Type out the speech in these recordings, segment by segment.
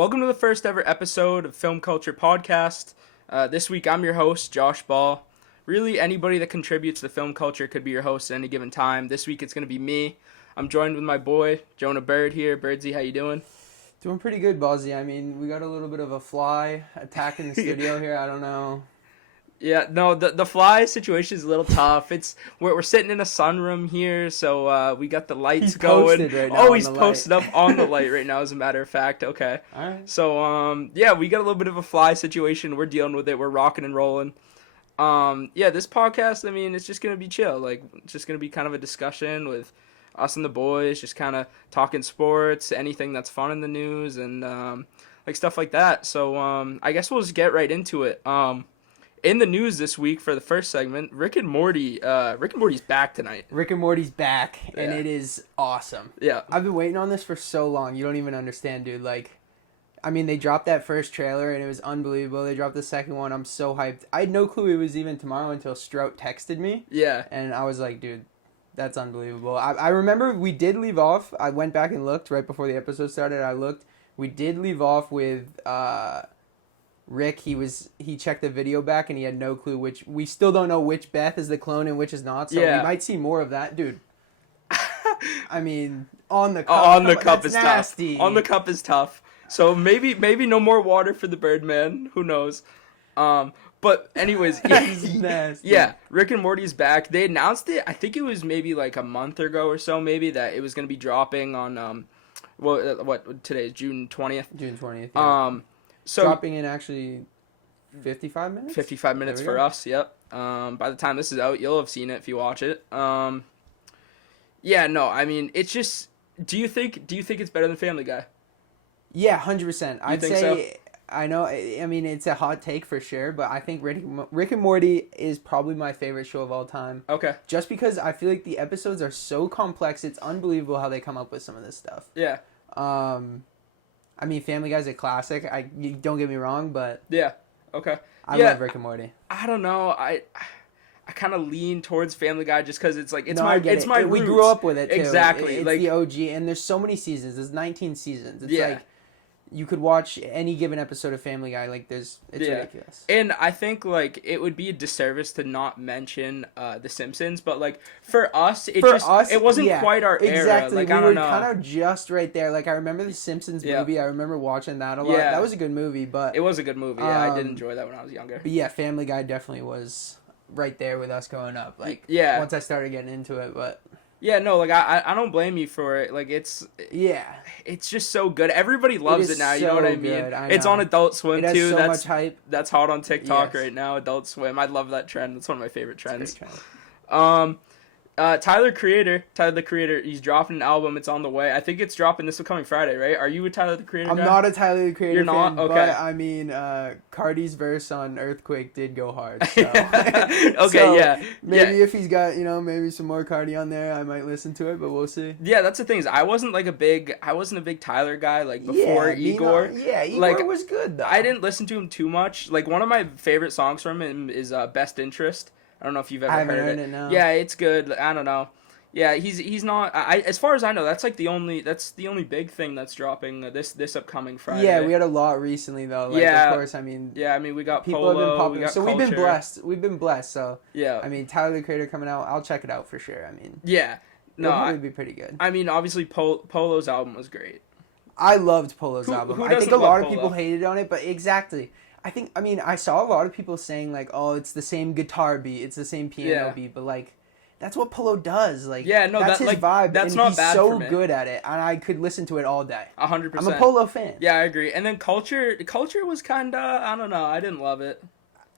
Welcome to the first ever episode of Film Culture Podcast. This week I'm your host, Josh Ball. Really, anybody that contributes to film culture could be your host at any given time. This week it's going to be me. I'm joined with my boy, Jonah Bird here. Birdsy, how you doing? Doing pretty good, Ballsy. I mean, we got a little bit of a fly attack in the studio here. I don't know. Yeah, no, the fly situation is a little tough. We're sitting in a sunroom here, so we got the lights He's going. posted right now on He's the posted light. up on the light right now, as a matter of fact. Okay. All right. So, yeah, we got a little bit of a fly situation. We're dealing with it. We're rocking and rolling. Yeah, this podcast, I mean, it's just going to be chill. Like, it's just going to be kind of a discussion with us and the boys, just kind of talking sports, anything that's fun in the news, and, like, stuff like that. So, I guess we'll just get right into it. In the news this week for the first segment, Rick and Morty's back tonight. Rick and Morty's back, and Yeah. it is awesome. Yeah. I've been waiting on this for so long. You don't even understand, dude. Like, I mean, they dropped that first trailer, and it was unbelievable. They dropped the second one. I'm so hyped. I had no clue it was even tomorrow until Strout texted me. Yeah. And I was like, dude, that's unbelievable. I remember we did leave off. I went back and looked right before the episode started. I looked. We did leave off with Rick. He checked the video back and he had no clue which. We still don't know which Beth is the clone and which is not. So Yeah. we might see more of that, dude. I mean, on the cup. On the cup that's is nasty. tough. On the cup is tough. So maybe no more water for the Birdman. Who knows? But anyways, That's nasty. yeah, Rick and Morty's back. They announced it. I think it was maybe like a month ago or so, maybe, that it was going to be dropping on what today is June 20th. June 20th. Yeah. So dropping in actually 55 minutes. 55 minutes There we for go. us. Yep. By the time this is out, you'll have seen it if you watch it. Yeah, no, I mean, it's just. Do you think it's better than Family Guy? Yeah, 100%. I'd think say. I know. I mean, it's a hot take for sure, but I think Rick and Morty is probably my favorite show of all time. Okay. Just because I feel like the episodes are so complex, it's unbelievable how they come up with some of this stuff. Yeah. I mean, Family Guy's a classic. You don't get me wrong, but Yeah. Okay. I Yeah. love Rick and Morty. I don't know. I kind of lean towards Family Guy just because it's like No, I get it. my We roots. grew up with it too. Exactly. It's like the OG, and there's so many seasons. There's 19 seasons. It's Yeah. like you could watch any given episode of Family Guy. Like it's Yeah. ridiculous. And I think like it would be a disservice to not mention The Simpsons, but like for us, it wasn't yeah, quite our era. Exactly. Like we I were don't know. kind of just right there. Like I remember the Simpsons Yeah. movie. I remember watching that a lot. Yeah. That was a good movie, but It was a good movie. Yeah, I did Um, enjoy that when I was younger. but yeah, Family Guy definitely was right there with us growing up. Like Yeah. once I started getting into it, but Yeah, no, like I don't blame you for it. Like it's yeah, just so good. Everybody loves is it now. You know what I so mean? good, I It's know. on Adult Swim it has too. so that's much hype. that's hot on TikTok Yes. right now. Adult Swim. I love that trend. It's one of my favorite trends. Great trend. Tyler the Creator, he's dropping an album. It's on the way. I think it's dropping this coming Friday, right? Are you a Tyler the Creator I'm guy? not a Tyler the Creator You're not? fan, Okay. but I mean, Cardi's verse on Earthquake did go hard. So. Okay, So, yeah. Maybe Yeah. if he's got, maybe some more Cardi on there, I might listen to it, but we'll see. Yeah, that's the thing is I wasn't a big Tyler guy like before yeah, Igor. Igor Like, was good though. I didn't listen to him too much. Like one of my favorite songs from him is Best Interest. I don't know if you've ever I haven't heard heard it, no. Yeah, it's good. I don't know. Yeah, he's not. As far as I know, that's the only big thing that's dropping this upcoming Friday. Yeah, we had a lot recently though. Like, Yeah. of course, I mean, Yeah, I mean we got people Polo, have been we popular, got so Culture. we've been blessed. So Yeah, I mean, Tyler the Creator coming out, I'll check it out for sure. I mean, yeah. No, it'll probably be pretty good. I mean obviously Polo's album was great. I loved Polo's album. who I think doesn't a lot love of people Polo? hated on it, but exactly. I mean, I saw a lot of people saying like, "Oh, it's the same guitar beat, it's the same piano Yeah. beat," but like, that's what Polo does. Like, Yeah, no, that's that- his like, vibe. that's and not he's bad so for me. good at it, and I could listen to it all day. 100%. I'm a Polo fan. Yeah, I agree. And then Culture was kinda, I don't know, I didn't love it.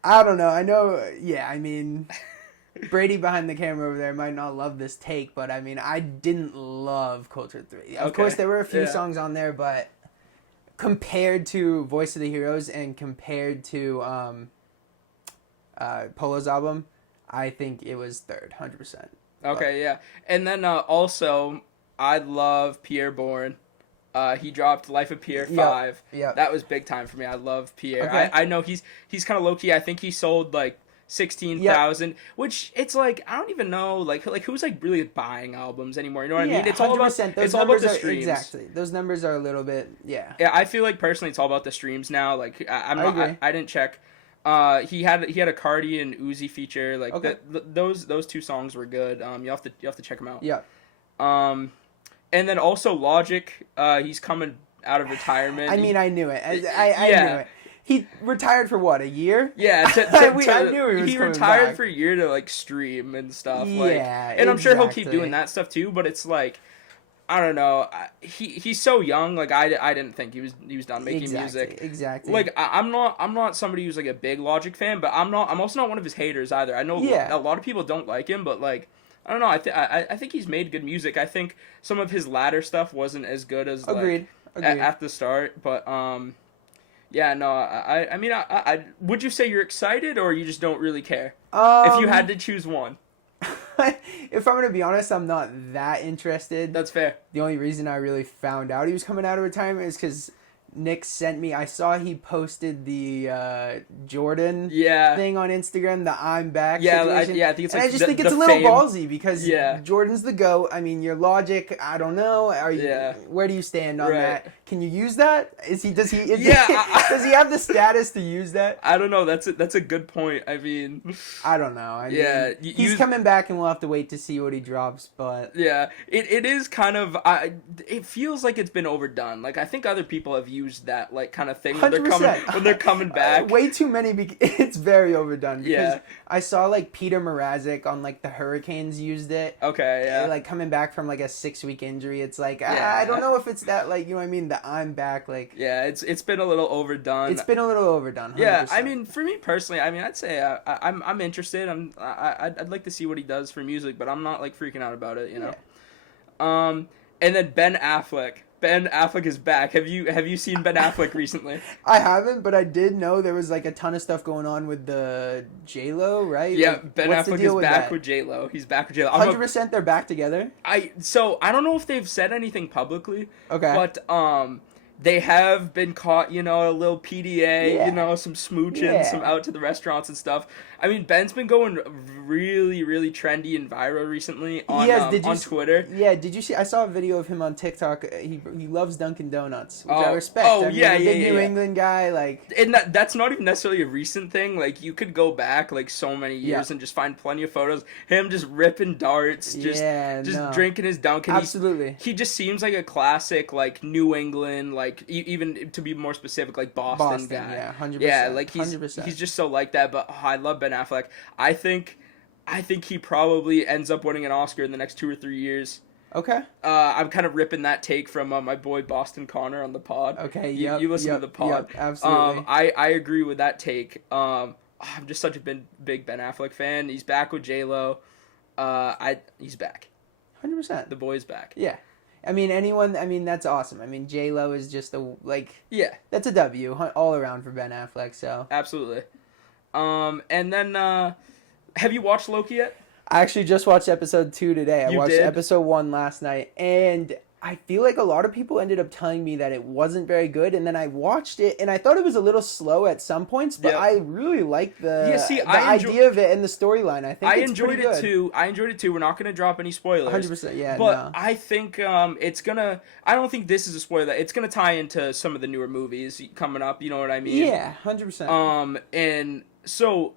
I don't know. I know. Yeah, I mean, Brady behind the camera over there might not love this take, but I mean, I didn't love Culture 3. Of Okay. course, there were a few Yeah. songs on there, but compared to Voice of the Heroes and compared to Polo's album, I think it was third, 100%. Okay, yeah. And then also, I love Pierre Bourne. He dropped Life of Pierre 5. Yeah. That was big time for me. I love Pierre. Okay. I know he's kind of low-key. I think he sold like 16,000, which it's like I don't even know like who's like really buying albums anymore. You know what I mean? It's all about the streams. Exactly. Those numbers are a little bit yeah. Yeah, I feel like personally it's all about the streams now. Like I didn't check. He had a Cardi and Uzi feature. Like Okay. those two songs were good. You have to check them out. Yeah. And then also Logic. He's coming out of retirement. I mean, I knew it. I knew it. He retired for what, a year? Yeah, I knew he retired for a year to like stream and stuff. Yeah, and I'm sure he'll keep doing that stuff too. But it's like, I don't know. He's so young. Like I didn't think he was done making music. Exactly. Like I'm not somebody who's like a big Logic fan, but I'm also not one of his haters either. I know a lot of people don't like him, but like I don't know. I think he's made good music. I think some of his latter stuff wasn't as good as Agreed. At the start, but yeah, no, I mean, I would you say you're excited or you just don't really care? If you had to choose one. If I'm going to be honest, I'm not that interested. That's fair. The only reason I really found out he was coming out of retirement is because Nick sent me, I saw he posted the Jordan thing on Instagram, the I'm back situation. I think it's like and I just think it's a little ballsy because Yeah. Jordan's the GOAT. I mean, your Logic, I don't know. Where do you stand on that? Can you use that? Does he does he have the status to use that? I don't know. That's a good point. I mean, I don't know. I mean, he's coming back and we'll have to wait to see what he drops, but yeah, it is kind of it feels like it's been overdone. Like I think other people have used that like kind of thing when they're coming back. Way too many. It's very overdone. Because Yeah. I saw like Peter Mrazek on like the Hurricanes used it. Okay, yeah. Like coming back from like a 6-week injury. It's like I don't know if it's that like you know what I mean. The I'm back like. Yeah, it's been a little overdone. It's been a little overdone. 100%. Yeah, I mean, for me personally, I mean, I'd say I'm interested. I'd like to see what he does for music, but I'm not like freaking out about it, you know. Yeah. And then Ben Affleck. Ben Affleck is back. Have you seen Ben Affleck recently? I haven't, but I did know there was like a ton of stuff going on with the J-Lo, right? Yeah, like, Ben Affleck is back with J-Lo. He's back with J-Lo. 100% they're back together? I don't know if they've said anything publicly. Okay. But they have been caught, you know, a little PDA, you know, some smooching, some out to the restaurants and stuff. I mean, Ben's been going really, really trendy and viral recently on on Twitter. Yeah, did you see? I saw a video of him on TikTok. He loves Dunkin' Donuts, which I respect. I mean, a big New England guy, like. And that's not even necessarily a recent thing. Like, you could go back, like, so many years and just find plenty of photos. Him just ripping darts, just drinking his Dunkin'. Absolutely. He just seems like a classic, like, New England, like, even to be more specific, like, Boston guy. Yeah, 100%. Yeah, like, he's 100%. He's just so like that, but I love Ben Affleck. I think he probably ends up winning an Oscar in the next 2 or 3 years. Okay. I'm kind of ripping that take from my boy Boston Connor on the pod. Okay. You listen to the pod. Yep, absolutely. I agree with that take. I'm just such a big Ben Affleck fan. He's back with J-Lo. He's back. 100%. The boy's back. Yeah. I mean, that's awesome. I mean, J-Lo is just that's a W all around for Ben Affleck, so. Absolutely. And then, have you watched Loki yet? I actually just watched episode 2 today. I watched did? episode 1 last night, and I feel like a lot of people ended up telling me that it wasn't very good, and then I watched it, and I thought it was a little slow at some points, but I really liked the idea of it and the storyline. I think I enjoyed it too. I enjoyed it too. We're not going to drop any spoilers. 100%, yeah. But I think it's going to... I don't think this is a spoiler. It's going to tie into some of the newer movies coming up, you know what I mean? Yeah, 100%. And so,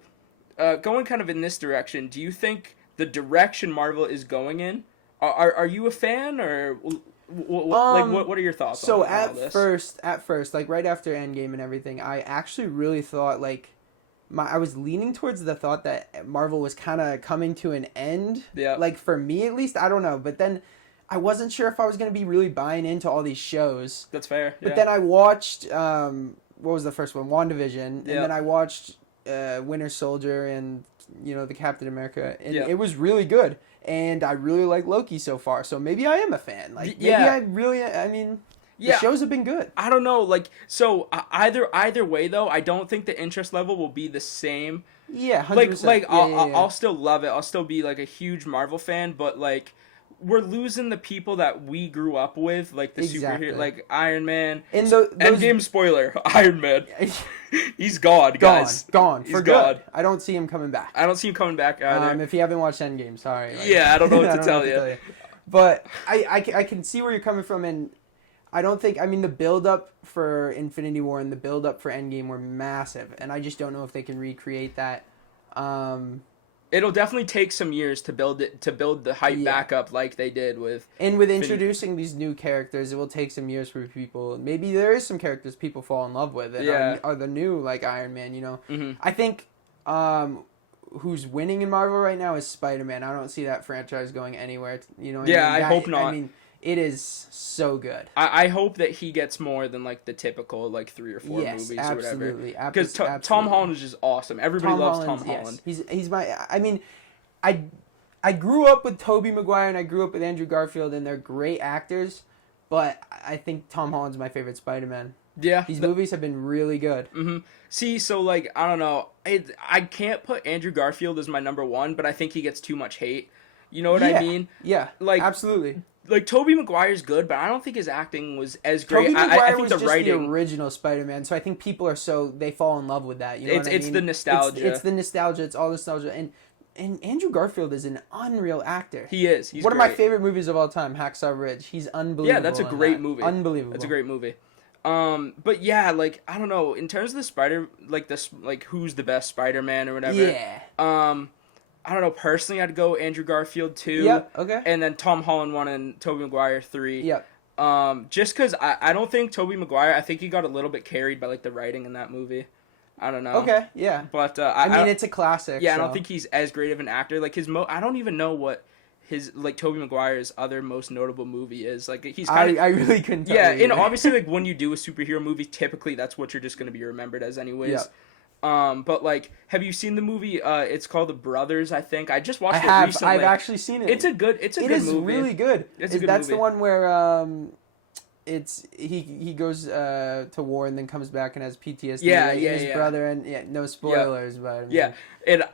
going kind of in this direction, do you think the direction Marvel is going in, are you a fan, or... what are your thoughts on this? At first, like right after Endgame and everything, I actually really thought I was leaning towards the thought that Marvel was kind of coming to an end. Yeah. Like for me at least, I don't know, but then I wasn't sure if I was going to be really buying into all these shows. That's fair. But then I watched what was the first one? WandaVision, and then I watched Winter Soldier and the Captain America, and it was really good. And I really like Loki so far, so maybe I am a fan. The shows have been good. I don't know, either way though, I don't think the interest level will be the same. Yeah, 100%. I'll still love it. I'll still be like a huge Marvel fan, but we're losing the people that we grew up with, like the Exactly. superhero, like Iron Man. And Endgame spoiler: Iron Man. He's gone, guys. Gone He's for gone. good. I don't see him coming back. I don't see him coming back either. If you haven't watched Endgame, sorry. Yeah, I don't know what to tell you. But I can see where you're coming from, and I don't think, I mean, the build-up for Infinity War and the build-up for Endgame were massive, and I just don't know if they can recreate that. It'll definitely take some years to build the hype back up like they did with... And with introducing these new characters, it will take some years for people. Maybe there is some characters people fall in love with and are the new, like, Iron Man, you know? Mm-hmm. I think who's winning in Marvel right now is Spider-Man. I don't see that franchise going anywhere, you know? I hope not. I mean, it is so good. I hope that he gets more than, like, the typical, like, 3 or 4 movies or whatever. Because Tom Holland is just awesome. Everybody loves Tom Holland. Yes. He's my... I mean, I grew up with Tobey Maguire and I grew up with Andrew Garfield, and they're great actors, but I think Tom Holland's my favorite Spider-Man. Yeah. These movies have been really good. Mm-hmm. See, so, like, I don't know. I can't put Andrew Garfield as my number 1, but I think he gets too much hate. You know what I mean? Yeah, like, absolutely. Like, Tobey Maguire's good, but I don't think his acting was as great. Tobey Maguire I think was the just writing... the original Spider-Man, so I think people they fall in love with that. You know what I mean? It's the nostalgia. It's the nostalgia. It's all nostalgia. And Andrew Garfield is an unreal actor. He is. He's one great. of my favorite movies of all time, Hacksaw Ridge. He's unbelievable. Yeah, that's a great movie. Unbelievable. That's a great movie. But yeah, like, I don't know, in terms of the who's the best Spider-Man or whatever. Yeah. I don't know, personally I'd go Andrew Garfield 2. Yep, okay. And then Tom Holland 1 and Tobey Maguire 3. Yep. Just because I don't think Tobey Maguire, I think he got a little bit carried by, like, the writing in that movie. I don't know. Okay, yeah. But, I mean, it's a classic. Yeah, so. I don't think he's as great of an actor. Like, I don't even know what his, like, Tobey Maguire's other most notable movie is. Like, he's kind of... I really couldn't tell you. And obviously, like, when you do a superhero movie, typically that's what you're just going to be remembered as anyways. Yep. But, like, have you seen the movie? It's called The Brothers, I think. I just watched it recently. I've actually seen it. It's a good movie. It is really good. It's a good That's movie. the one where he goes to war and then comes back and has PTSD. Yeah, his brother, and no spoilers, but I mean, yeah. And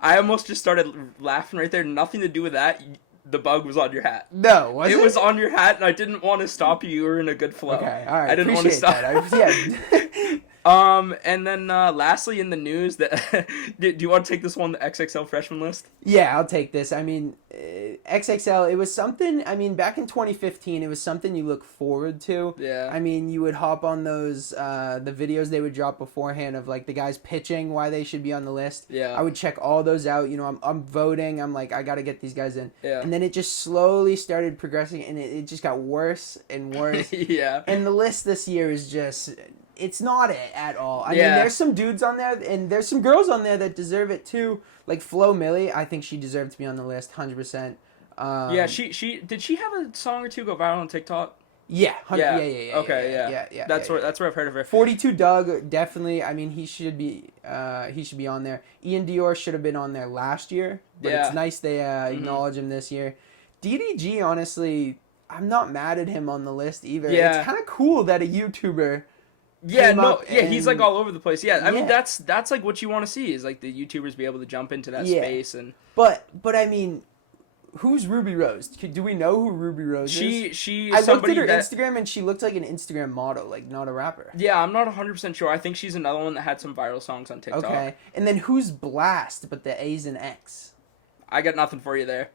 I almost just started laughing right there. Nothing to do with that. The bug was on your hat. No, was it? It was on your hat, and I didn't want to stop you. You were in a good flow. Okay, all right. I didn't want to stop. Yeah. And then lastly in the news, that do you want to take this one, the XXL Freshman List? Yeah, I'll take this. I mean, XXL, it was something, I mean, back in 2015, it was something you look forward to. Yeah. I mean, you would hop on those, the videos they would drop beforehand of, like, the guys pitching why they should be on the list. Yeah. I would check all those out. You know, I'm voting. I'm like, I got to get these guys in. Yeah. And then it just slowly started progressing, and it just got worse and worse. Yeah. And the list this year is just... It's not it at all. I mean, there's some dudes on there, and there's some girls on there that deserve it too. Like Flo Milli, I think she deserved to be on the list, 100%. Yeah, she did she have a song or two go viral on TikTok? Yeah, yeah. Okay, yeah. That's where I've heard of her. 42 Doug, definitely. I mean, he should be on there. Ian Dior should have been on there last year, but it's nice they acknowledge him this year. DDG, honestly, I'm not mad at him on the list either. Yeah. It's kind of cool that a YouTuber. He's like all over the place. Yeah, I mean that's like what you want to see is like the YouTubers be able to jump into that space and. But I mean, who's Ruby Rose? Do we know who Ruby Rose is? She. I looked at her Instagram and she looked like an Instagram model, like not a rapper. Yeah, I'm not 100% sure. I think she's another one that had some viral songs on TikTok. Okay, and then who's Blast? But the A's and X. I got nothing for you there.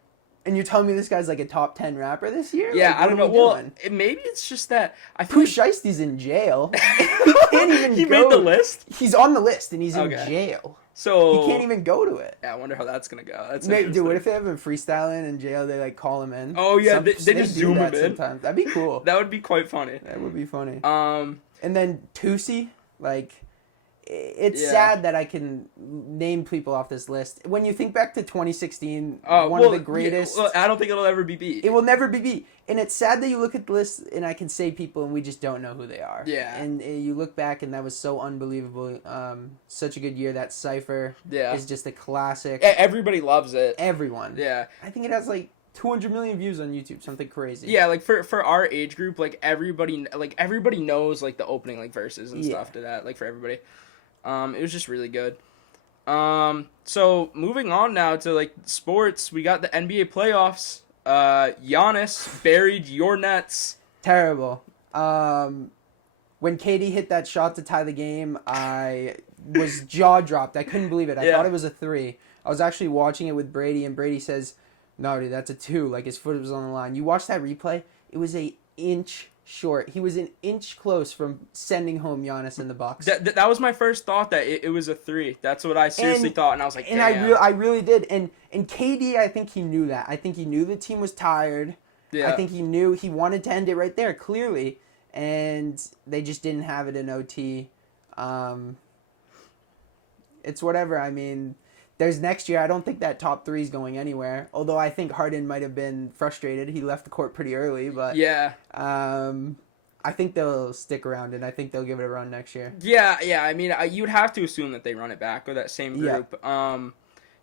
And you're telling me this guy's like a top 10 rapper this year? Yeah, like, I don't know. Well, maybe it's just that I Pooh Shiesty's in jail. He can't even He made the list? He's on the list and he's in jail. So he can't even go to it. Yeah, I wonder how that's gonna go. That's dude, what if they have him freestyling in jail? They like call him in. Oh yeah, they just zoom him in. Sometimes. That'd be cool. That would be quite funny. That would be funny. And then Tusi, like. It's sad that I can name people off this list. When you think back to 2016, one of the greatest... Yeah, I don't think it'll ever be beat. It will never be beat. And it's sad that you look at the list and I can say people and we just don't know who they are. Yeah. And you look back and that was so unbelievable. Such a good year. That Cypher is just a classic. Everybody loves it. Everyone. Yeah. I think it has like 200 million views on YouTube, something crazy. Yeah, like for our age group, like everybody knows like the opening like verses and stuff to that, like for everybody. It was just really good. So moving on now to like sports, we got the NBA playoffs. Giannis buried your Nets. Terrible. When Katie hit that shot to tie the game, I was jaw dropped. I couldn't believe it. I thought it was a 3. I was actually watching it with Brady, and Brady says, "No, dude, that's a 2." Like his foot was on the line. You watch that replay; it was an inch short. He was an inch close from sending home Giannis in the box. That was my first thought, that it was a 3. That's what I seriously thought, and I was like, damn. And I really did. And KD, I think he knew that. I think he knew the team was tired. Yeah. I think he knew he wanted to end it right there, clearly. And they just didn't have it in OT. It's whatever. I mean, there's next year. I don't think that top 3 is going anywhere. Although I think Harden might have been frustrated. He left the court pretty early. But yeah. I think they'll stick around, and I think they'll give it a run next year. Yeah. I mean, you'd have to assume that they run it back with that same group. Yeah.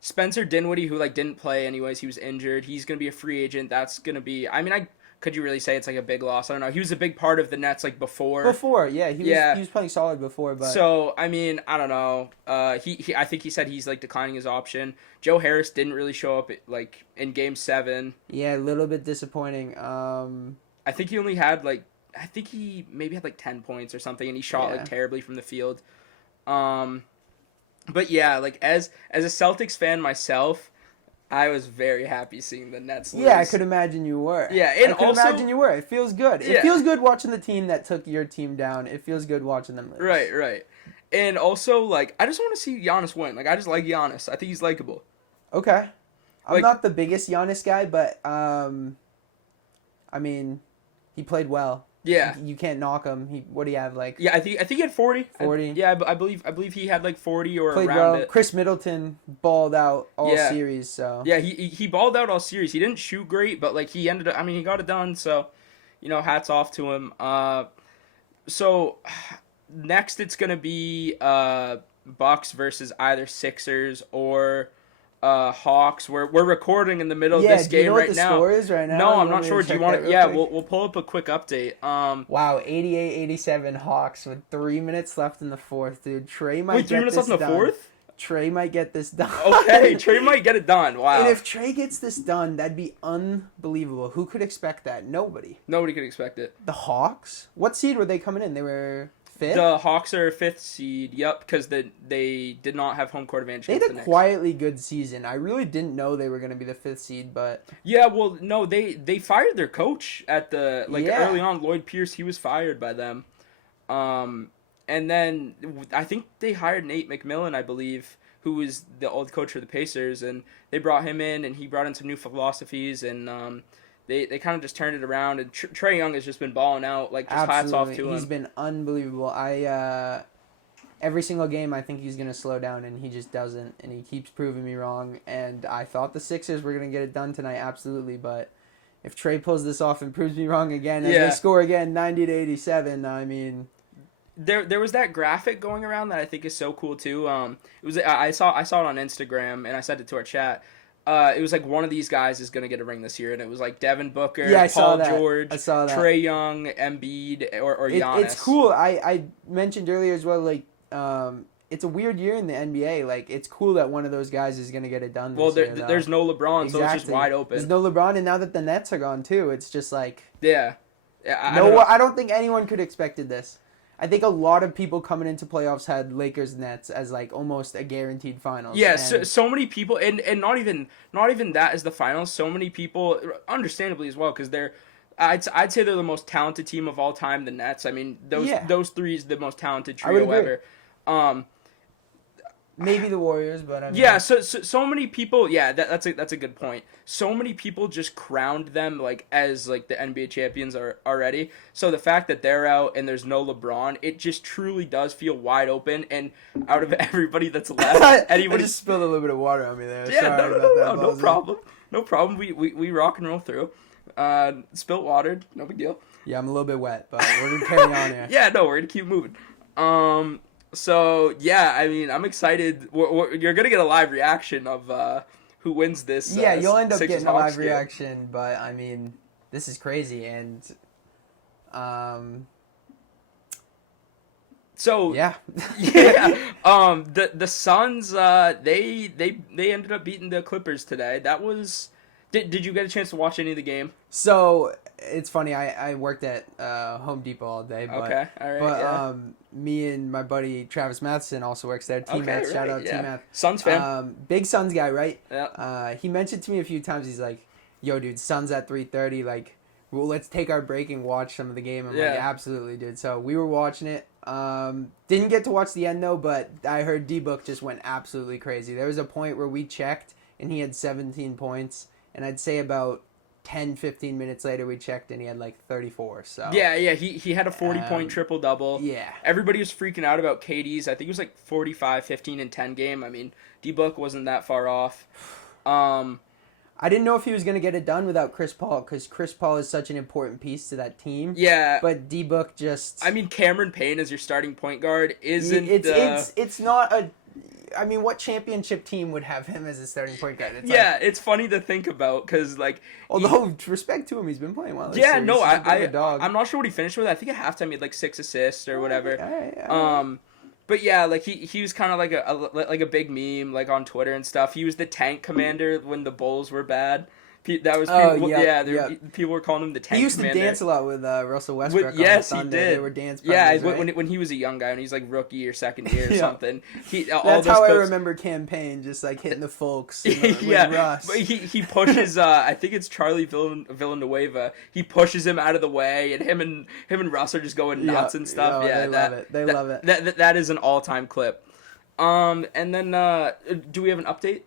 Spencer Dinwiddie, who didn't play anyways, he was injured. He's gonna be a free agent. That's gonna be. I mean, could you really say it's a big loss? I don't know. He was a big part of the Nets before. Yeah, he was playing solid before, but so I mean, I don't know. He I think he said he's declining his option. Joe Harris didn't really show up in Game 7. Yeah, a little bit disappointing. I think he only had I think he maybe had 10 points or something, and he shot terribly from the field. But yeah, as a Celtics fan myself, I was very happy seeing the Nets lose. Yeah, I could imagine you were. Yeah, and I could imagine you were. It feels good. Yeah. It feels good watching the team that took your team down. It feels good watching them lose. Right. And also, I just want to see Giannis win. I just like Giannis. I think he's likable. Okay. I'm not the biggest Giannis guy, but, I mean, he played well. Yeah. You can't knock him. What do you have, Yeah, I think he had 40. 40. I believe he had 40 or played around well. it. Chris Middleton balled out all series, so. Yeah, he balled out all series. He didn't shoot great, but he ended up, he got it done, so hats off to him. So next it's going to be Bucks versus either Sixers or Hawks. We're recording in the middle of this game right now. Do you know what the score is right now? No, I'm not sure. Do you want it? Yeah, we'll pull up a quick update. Wow, 88-87 Hawks with 3 minutes left in the fourth, dude. Trey might Wait, 3 minutes left in the fourth? Trey might get this done. Okay, Trey might get it done. Wow. And if Trey gets this done, that'd be unbelievable. Who could expect that? Nobody. Nobody could expect it. The Hawks? What seed were they coming in? They were 5th? The Hawks are 5th seed, yep, because they did not have home court advantage. They had a quietly good season. I really didn't know they were going to be the 5th seed, but... Yeah, well, no, they fired their coach at the, early on. Lloyd Pierce, he was fired by them. And then I think they hired Nate McMillan, I believe, who was the old coach for the Pacers, and they brought him in, and he brought in some new philosophies, and they kind of just turned it around, and Trae Young has just been balling out, just Absolutely. hats off to him. He's been unbelievable. Every single game I think he's going to slow down, and he just doesn't, and he keeps proving me wrong, and I thought the Sixers were going to get it done tonight, absolutely, but if Trae pulls this off and proves me wrong again, as they score again 90-87, I mean... There was that graphic going around that I think is so cool too. It was I saw it on Instagram, and I sent it to our chat. It was one of these guys is gonna get a ring this year, and it was Devin Booker, Paul George, Trae Young, Embiid, or Giannis. It's cool. I mentioned earlier as well. It's a weird year in the NBA. It's cool that one of those guys is gonna get it done. This year, there's no LeBron, so it's just wide open. There's no LeBron, and now that the Nets are gone too, it's just yeah. I don't think anyone could expected this. I think a lot of people coming into playoffs had Lakers Nets as almost a guaranteed finals. Yeah, so many people, and not even that as the finals. So many people, understandably as well, because I'd say they're the most talented team of all time. The Nets. I mean, those three is the most talented trio ever. Maybe the Warriors, but I mean... Yeah, so many people... Yeah, that's a good point. So many people just crowned them, as, the NBA champions are already. So the fact that they're out and there's no LeBron, it just truly does feel wide open. And out of everybody that's left... I just spilled a little bit of water on me there. Yeah, Sorry no problem. No problem. We rock and roll through. Spilt water, no big deal. Yeah, I'm a little bit wet, but we're going to carry on here. Yeah, no, we're going to keep moving. So, yeah, I mean, I'm excited. You're going to get a live reaction of who wins this. Yeah, you'll end up getting a live game. reaction, but, I mean, this is crazy, and... So, yeah. The Suns, they ended up beating the Clippers today. That was Did you get a chance to watch any of the game? So it's funny. I worked at Home Depot all day. But, Okay, all right. But me and my buddy Travis Matheson also works there. T-Math, shout out T-Math. Suns fan. Big Suns guy, right? Yeah. He mentioned to me a few times. He's like, "Yo, dude, Suns at 3:30. Like, well, let's take our break and watch some of the game." I'm like, "Absolutely, dude." So we were watching it. Didn't get to watch the end though, but I heard D-Book just went absolutely crazy. There was a point where we checked and he had 17 points, and I'd say about 10-15 minutes later we checked and he had like 34. So yeah, he had a 40-point triple-double. Yeah. Everybody was freaking out about KD's. I think it was like 45, 15, and 10 game. I mean, D-Book wasn't that far off. I didn't know if he was going to get it done without Chris Paul, because Chris Paul is such an important piece to that team. Yeah. But D-Book just... I mean, Cameron Payne as your starting point guard isn't... It's not a... I mean, what championship team would have him as a starting point guard? It's funny to think about, because, like... Although, respect to him, he's been playing well. Yeah, no, I'm not sure what he finished with. I think at halftime he had, like, 6 assists or whatever. All right. But yeah, like he was kind of like a big meme, like on Twitter and stuff. He was the tank commander when the Bulls were bad. That was people were calling him the tank commander. He used to dance a lot with Russell Westbrook. Yes, he did. They were dance partners, right? when he was a young guy, and he's like rookie or second year or something. That's how I remember Campaign, just like hitting the folks. With Russ. But he pushes. I think it's Charlie Villanueva. He pushes him out of the way, and him and Russ are just going nuts and stuff. They love it. They love it. That is an all-time clip. And then do we have an update?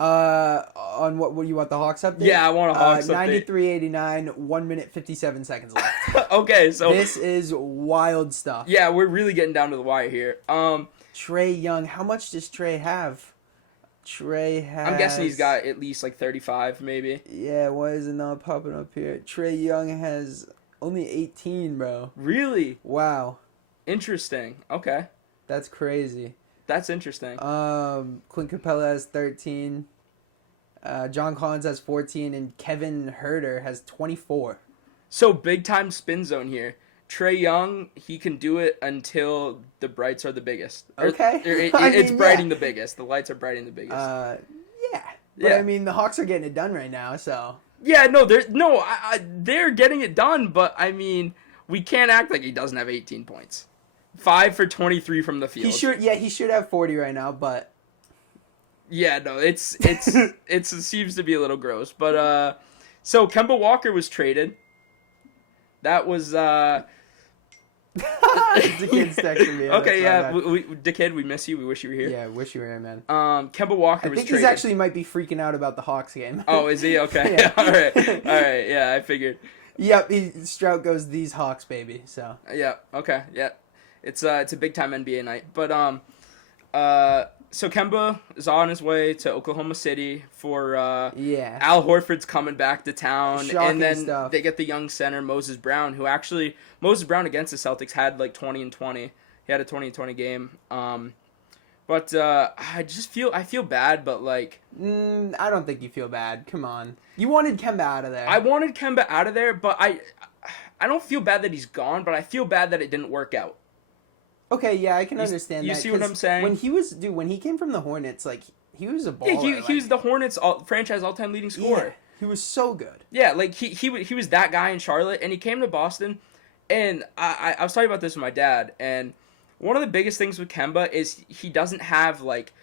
On what you want, the Hawks update? Yeah, I want a Hawks update. 93-89, 1 minute 57 seconds left. Okay, so this is wild stuff. Yeah, we're really getting down to the wire here. Trae Young, how much does Trae have? I'm guessing he's got at least like 35, maybe. Yeah, why is it not popping up here? Trae Young has only 18, bro. Really? Wow. Interesting. Okay. That's crazy. That's interesting. Clint Capella has 13. John Collins has 14, and Kevin Huerter has 24. So big time spin zone here. Trae Young, he can do it until the brights are the biggest. Okay. It's brighting the biggest. The lights are brighting the biggest. Yeah. But I mean, the Hawks are getting it done right now, so. Yeah, no, they're getting it done, but I mean, we can't act like he doesn't have 18 points. 5 for 23 from the field. He should have 40 right now, but yeah, no, it seems to be a little gross. But so Kemba Walker was traded. That was the kid's texting me. Okay, yeah, the kid, we miss you. We wish you were here. Yeah, wish you were here, man. Kemba Walker was traded. I think he actually might be freaking out about the Hawks game. Oh, is he? Okay. Yeah. All right. Yeah, I figured. Yep, Strout goes, "These Hawks, baby." So. Yeah. Okay. Yeah. It's a big time NBA night, but so Kemba is on his way to Oklahoma City for Al Horford's coming back to town. Shocking and then stuff. They get the young center Moses Brown, who actually Moses Brown against the Celtics had like 20 and 20. He had a 20-20 game. But I feel bad, but like I don't think you feel bad. Come on, you wanted Kemba out of there. I wanted Kemba out of there, but I don't feel bad that he's gone, but I feel bad that it didn't work out. Okay, yeah, I can understand that. You see what I'm saying? When he came from the Hornets, like, he was a baller. Yeah, he was the Hornets franchise all-time leading scorer. Yeah, he was so good. Yeah, like, he was that guy in Charlotte, and he came to Boston, and I was talking about this with my dad, and one of the biggest things with Kemba is he doesn't have, like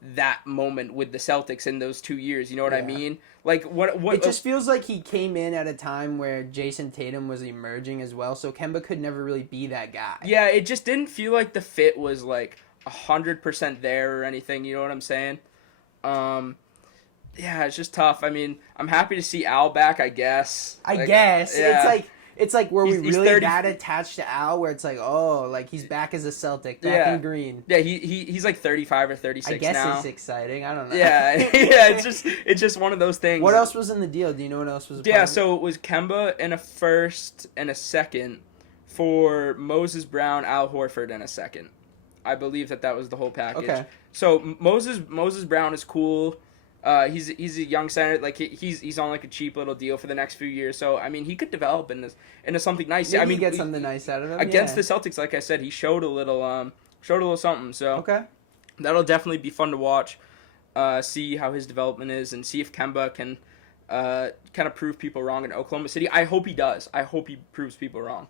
that moment with the Celtics in those 2 years, you know what I mean? Like, what it just feels like he came in at a time where Jason Tatum was emerging as well, so Kemba could never really be that guy. Yeah, it just didn't feel like the fit was, like, 100% there or anything, you know what I'm saying? Yeah, it's just tough. I mean, I'm happy to see Al back, I guess. I guess. Yeah. It's like, were we really 30... that attached to Al, where it's like, oh, like, he's back as a Celtic, back in green. Yeah, he's like 35 or 36 now. I guess it's exciting. I don't know. Yeah, it's just one of those things. What else was in the deal? Do you know what else was? Yeah, so it was Kemba and a first and a second for Moses Brown, Al Horford, and a second. I believe that was the whole package. Okay. So Moses Brown is cool. He's a young center. Like he's on like a cheap little deal for the next few years. So I mean, he could develop into something nice. Maybe I mean, get something nice out of him against the Celtics. Like I said, he showed a little something. So okay, that'll definitely be fun to watch. see how his development is, and see if Kemba can kind of prove people wrong in Oklahoma City. I hope he does. I hope he proves people wrong.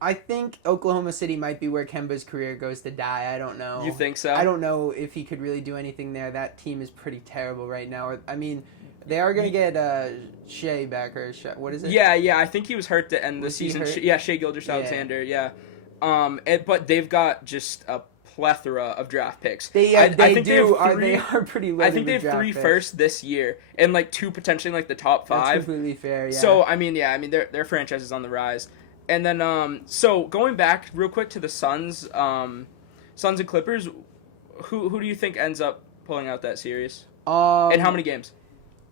I think Oklahoma City might be where Kemba's career goes to die. I don't know. You think so? I don't know if he could really do anything there. That team is pretty terrible right now. I mean, they are going to get Shea back, or what is it? Yeah. I think he was hurt to end the season. Yeah, Shea Gilgeous-Alexander, yeah. But they've got just a plethora of draft picks. They are pretty loaded. I think they have 3 firsts this year, and like 2 potentially in like the top 5. That's completely fair, yeah. So, I mean, their franchise is on the rise. And then, so going back real quick to the Suns and Clippers, who do you think ends up pulling out that series? And how many games?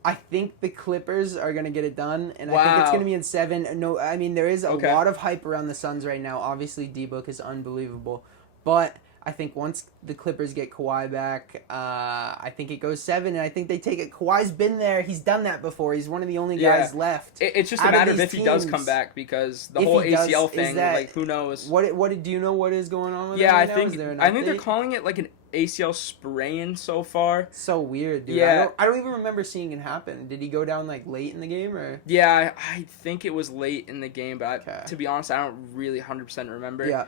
I think the Clippers are going to get it done, and I think it's going to be in 7. No, I mean, there is a lot of hype around the Suns right now. Obviously, D-Book is unbelievable. But I think once the Clippers get Kawhi back, I think it goes 7, and I think they take it. Kawhi's been there. He's done that before. He's one of the only guys left. It's just a matter of if he does come back, because the whole ACL thing, like, who knows? What do you know what is going on with him right now? I think they're calling it like an ACL sprain so far. So weird, dude. Yeah. I don't even remember seeing it happen. Did he go down like late in the game, or? Yeah, I think it was late in the game, but to be honest, I don't really 100% remember. Yeah.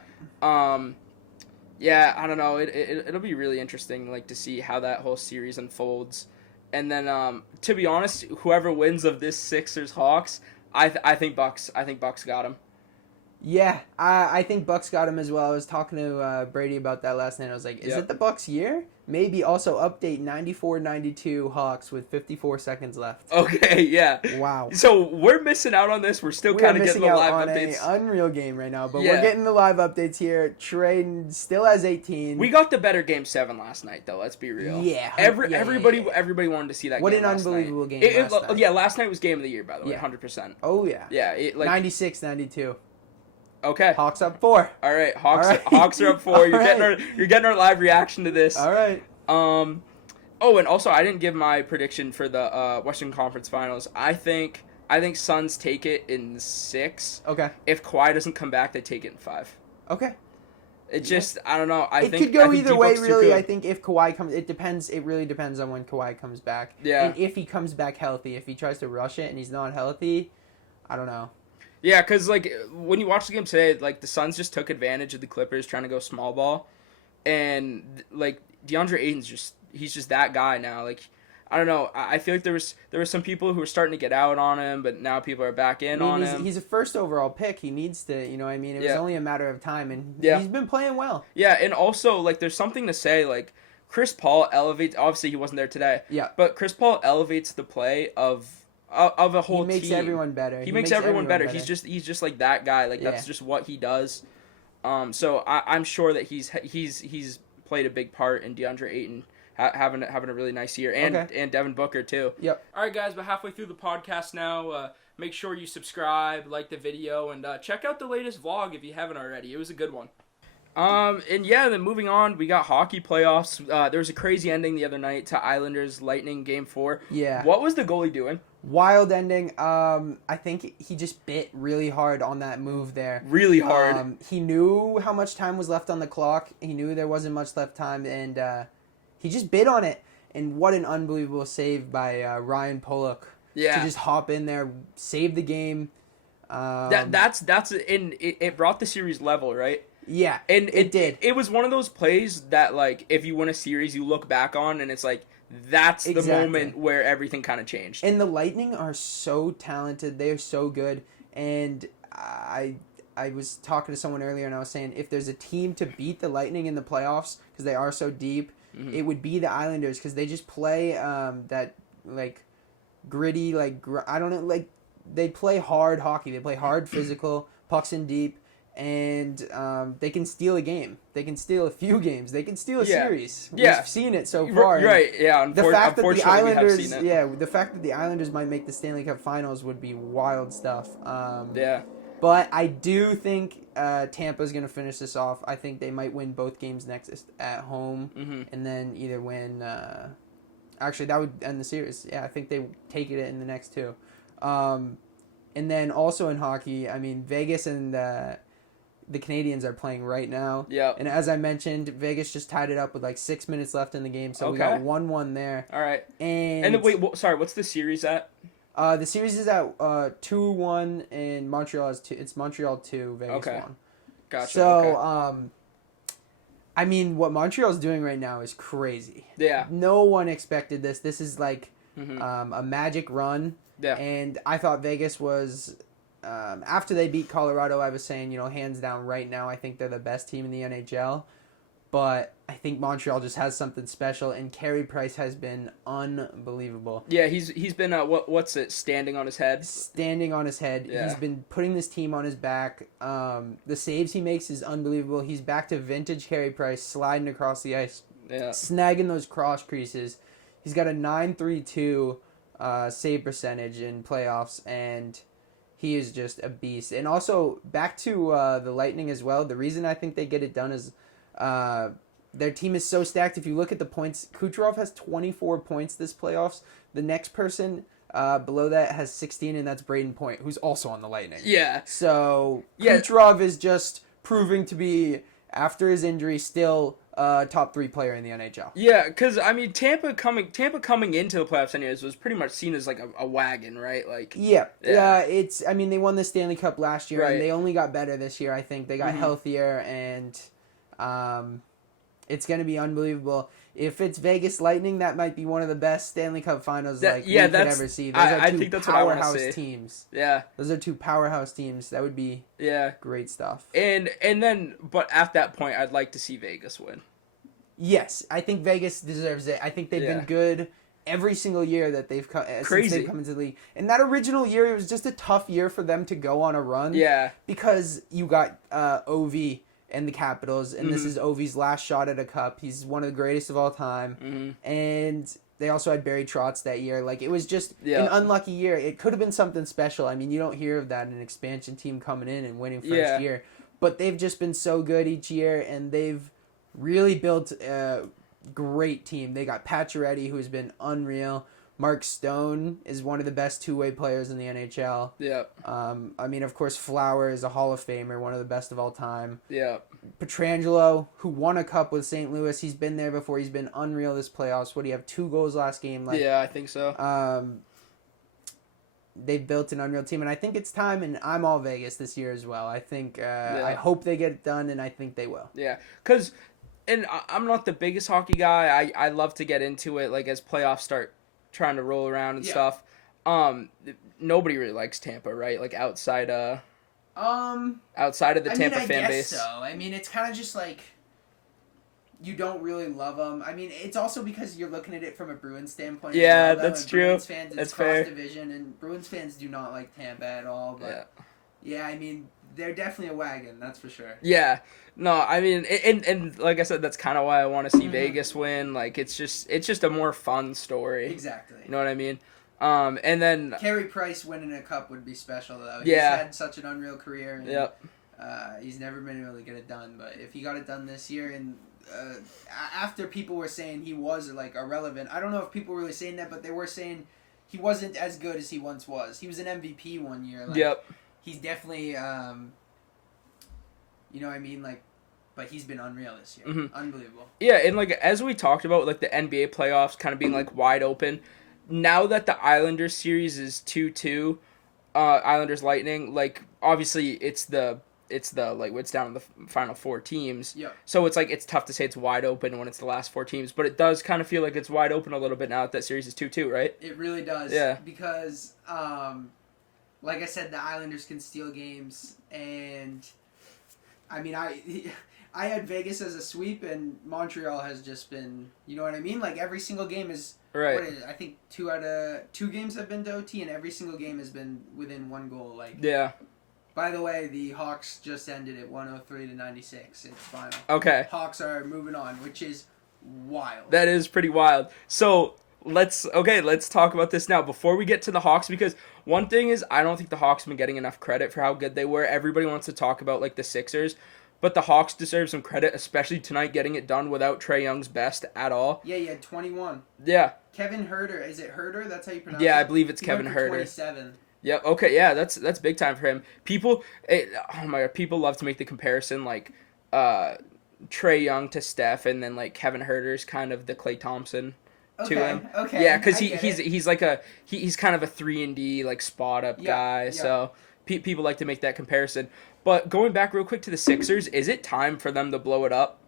Yeah, I don't know. It'll be really interesting, like, to see how that whole series unfolds. And then, to be honest, whoever wins of this Sixers-Hawks, I think Bucks got him. Yeah, I think Bucks got him as well. I was talking to Brady about that last night. I was like, is it the Bucks' year? Maybe also update 94-92 Hawks with 54 seconds left. Okay, yeah. Wow. So we're missing out on this. We're still kind of getting the live updates. An unreal game right now, but we're getting the live updates here. Trey still has 18. We got the better Game 7 last night, though. Let's be real. Yeah. Everybody wanted to see that. What game an unbelievable game last night. Yeah, last night was Game of the Year, by the way, 100%. Oh yeah. Yeah. 96-92. Okay. Hawks up 4. All right. Hawks are up 4. You're getting our live reaction to this. All right. Oh, and also I didn't give my prediction for the Western Conference Finals. I think Suns take it in 6. Okay. If Kawhi doesn't come back, they take it in 5. Okay. It just, I don't know. It could go either way, really. I think if Kawhi comes, it depends. It really depends on when Kawhi comes back. Yeah. And if he comes back healthy. If he tries to rush it and he's not healthy, I don't know. Yeah, because, like, when you watch the game today, like, the Suns just took advantage of the Clippers trying to go small ball. And, like, DeAndre Ayton's he's just that guy now. Like, I don't know. I feel like there was some people who were starting to get out on him, but now people are back in on him. He's a first overall pick. He needs to, you know what I mean? It was only a matter of time, and he's been playing well. Yeah, and also, like, there's something to say, like, Chris Paul elevates, obviously he wasn't there today. Yeah. But Chris Paul elevates the play of a whole team. He makes everyone better. He makes everyone better. He's just like that guy. Like, that's just what he does. So I'm sure that he's played a big part in DeAndre Ayton having a really nice year, and Devin Booker too. Yep. All right, guys, we're halfway through the podcast now. Make sure you subscribe, like the video, and check out the latest vlog if you haven't already. It was a good one. And then moving on, we got hockey playoffs. There was a crazy ending the other night to Islanders Lightning Game 4. Yeah. What was the goalie doing? Wild ending. I think he just bit really hard on that move there. Really hard. He knew how much time was left on the clock. He knew there wasn't much left time, and he just bit on it. And what an unbelievable save by Ryan Pollock to just hop in there, save the game. It brought the series level, right? Yeah, and it did. It was one of those plays that, like, if you win a series, you look back on, and it's like, that's the moment where everything kind of changed. And the Lightning are so talented. They are so good. And I was talking to someone earlier, and I was saying, if there's a team to beat the Lightning in the playoffs, because they are so deep, it would be the Islanders, because they just play that, like, gritty, like, I don't know, like, they play hard hockey. They play hard physical, pucks in deep. And they can steal a game. They can steal a few games. They can steal a series. Yeah. We've seen it so far. Right, yeah. The fact that the Islanders, we have seen it. the fact that the Islanders might make the Stanley Cup Finals would be wild stuff. Yeah. But I do think Tampa's going to finish this off. I think they might win both games next at home, and then either win. Actually, that would end the series. Yeah, I think they take it in the next 2. And then also in hockey, I mean, Vegas and the Canadiens are playing right now. Yeah. And as I mentioned, Vegas just tied it up with like 6 minutes left in the game, so we got 1-1 there. All right. And then wait, sorry, what's the series at? The series is at 2-1, and Montreal has 2. It's Montreal 2, Vegas 1. Gotcha. So, I mean, what Montreal's doing right now is crazy. Yeah. No one expected this. This is like a magic run. Yeah. And I thought Vegas was, after they beat Colorado, I was saying, hands down right now, I think they're the best team in the NHL. But I think Montreal just has something special, and Carey Price has been unbelievable. Yeah, he's been what's it? Standing on his head. Standing on his head. Yeah. He's been putting this team on his back. The saves he makes is unbelievable. He's back to vintage Carey Price, sliding across the ice, snagging those cross creases. He's got a 9.32 save percentage in playoffs, and he is just a beast. And also back to the Lightning as well. The reason I think they get it done is. Their team is so stacked. If you look at the points, Kucherov has 24 points this playoffs. The next person below that has 16, and that's Braden Point, who's also on the Lightning. Yeah. So Kucherov is just proving to be, after his injury, still a top 3 player in the NHL. Yeah, because I mean, Tampa coming into the playoffs anyways was pretty much seen as like a wagon, right? Like. Yeah. It's. I mean, they won the Stanley Cup last year, and they only got better this year. I think they got healthier and. It's going to be unbelievable. If it's Vegas Lightning, that might be one of the best Stanley Cup finals we could ever see. Those are two think that's what I want to see. Teams. Yeah. Those are 2 powerhouse teams. That would be great stuff. And then, but at that point, I'd like to see Vegas win. Yes, I think Vegas deserves it. I think they've been good every single year that they've come since they've come into the league. And that original year, it was just a tough year for them to go on a run. Yeah. Because you got Ovi and the Capitals, and this is Ovi's last shot at a cup. He's one of the greatest of all time. And they also had Barry Trotz that year. Like, it was just an unlucky year. It could have been something special. I mean, you don't hear of that, an expansion team coming in and winning first year. But they've just been so good each year, and they've really built a great team. They got Pacioretty, who's been unreal. Mark Stone is one of the best two-way players in the NHL. Yeah. I mean, of course, Flower is a Hall of Famer, one of the best of all time. Yeah. Pietrangelo, who won a cup with St. Louis, he's been there before. He's been unreal this playoffs. What do you have? 2 goals last game. Like, yeah, I think so. They've built an unreal team, and I think it's time. And I'm all Vegas this year as well. I think I hope they get it done, and I think they will. Yeah, because, and I'm not the biggest hockey guy. I love to get into it, like as playoffs start trying to roll around and stuff. Nobody really likes Tampa, right? Like outside of the Tampa fan base. So. I mean, it's kind of just like you don't really love them. I mean, it's also because you're looking at it from a Bruins standpoint. Yeah, that's true. Bruins fans, that's cross fair. Division, and Bruins fans do not like Tampa at all. But yeah, I mean, they're definitely a wagon, that's for sure. Yeah. No, I mean, and like I said, that's kind of why I want to see Vegas win. Like, it's just a more fun story. Exactly. You know what I mean? And then Carey Price winning a cup would be special, though. Yeah. He's had such an unreal career. And, he's never been able to get it done, but if he got it done this year, and after people were saying he was like irrelevant, I don't know if people were really saying that, but they were saying he wasn't as good as he once was. He was an MVP one year. Like, he's definitely, you know what I mean, like. But he's been unreal this year. Unbelievable. Yeah, and like as we talked about, like the NBA playoffs kind of being like wide open. Now that the Islanders series is 2-2, Islanders Lightning, like obviously it's the like it's down to the final 4 teams. Yeah. So it's like it's tough to say it's wide open when it's the last 4 teams, but it does kind of feel like it's wide open a little bit now that that series is 2-2, right? It really does. Yeah. Because like I said, the Islanders can steal games, and I mean I had Vegas as a sweep, and Montreal has just been, you know what I mean? Like, every single game is, right. What is it? I think 2 out of 2 games have been to OT, and every single game has been within 1 goal. Like, yeah. By the way, the Hawks just ended at 103-96. It's final. Okay. Hawks are moving on, which is wild. That is pretty wild. So, let's talk about this now before we get to the Hawks, because one thing is I don't think the Hawks have been getting enough credit for how good they were. Everybody wants to talk about, like, the Sixers. But the Hawks deserve some credit, especially tonight, getting it done without Trae Young's best at all. Yeah, he had 21. Yeah. Kevin Huerter. Is it Huerter? That's how you pronounce it? Yeah, I believe it's he Kevin went for Huerter. 27. Yep. Okay. Yeah. That's big time for him. Oh my god, people love to make the comparison like, uh, Trey Young to Steph, and then like Kevin Herter's kind of the Klay Thompson to Okay, him. Yeah, okay, because I get it. he's like he's kind of a 3-and-D like spot up Yep, guy. yep. So people like to make that comparison. But going back real quick to the Sixers, is it time for them to blow it up?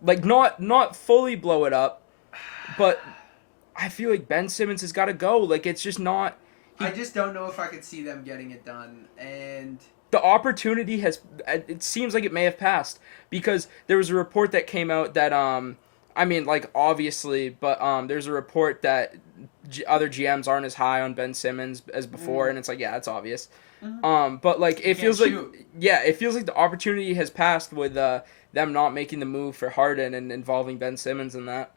Like not fully blow it up, but I feel like Ben Simmons has got to go. Like it's just not. I He just don't know if I could see them getting it done. And the opportunity has, it seems like it may have passed, because there was a report that came out that I mean, like, obviously, but there's a report that other GMs aren't as high on Ben Simmons as before, and it's like, yeah, it's obvious. But like it feels like, yeah, it feels like the opportunity has passed with them not making the move for Harden and involving Ben Simmons in that.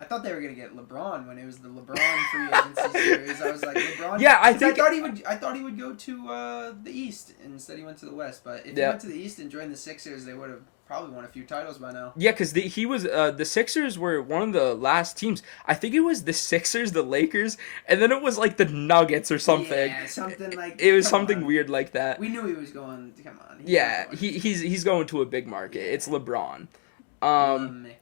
I thought they were gonna get LeBron when it was the LeBron free agency series. I was like, LeBron. Yeah, I 'cause think I thought he would go to the East, and instead he went to the West. But if he Yeah. went to the East and joined the Sixers, they would have probably won a few titles by now. Yeah, because he was the Sixers were one of the last teams. I think it was the Sixers, the Lakers, and then it was like the Nuggets or something. Yeah, something like. It was come something on. weird like that. We knew he was going. Come on. Yeah, he's going to a big market. It's LeBron. Mickey.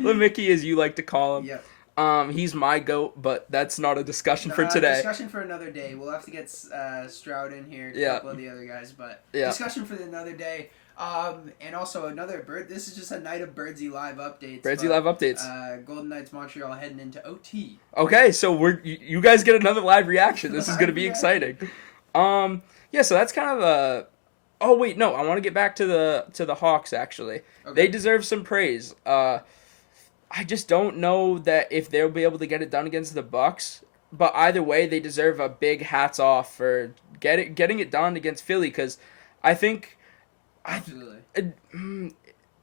Lil Mickey, as you like to call him. Yep. He's my goat, but that's not a discussion for today. Discussion for another day. We'll have to get Stroud in here. A couple of the other guys, but discussion for another day. And also another bird. This is just a night of Birdsy Live updates. Live updates. Golden Knights Montreal heading into OT. Okay, so you guys get another live reaction. This is gonna be exciting. Yeah, so that's kind of a. Oh wait, no, I want to get back to the Hawks actually. Okay. They deserve some praise. I just don't know that if they'll be able to get it done against the Bucks. But either way, they deserve a big hats off for getting it done against Philly, because I think. Absolutely.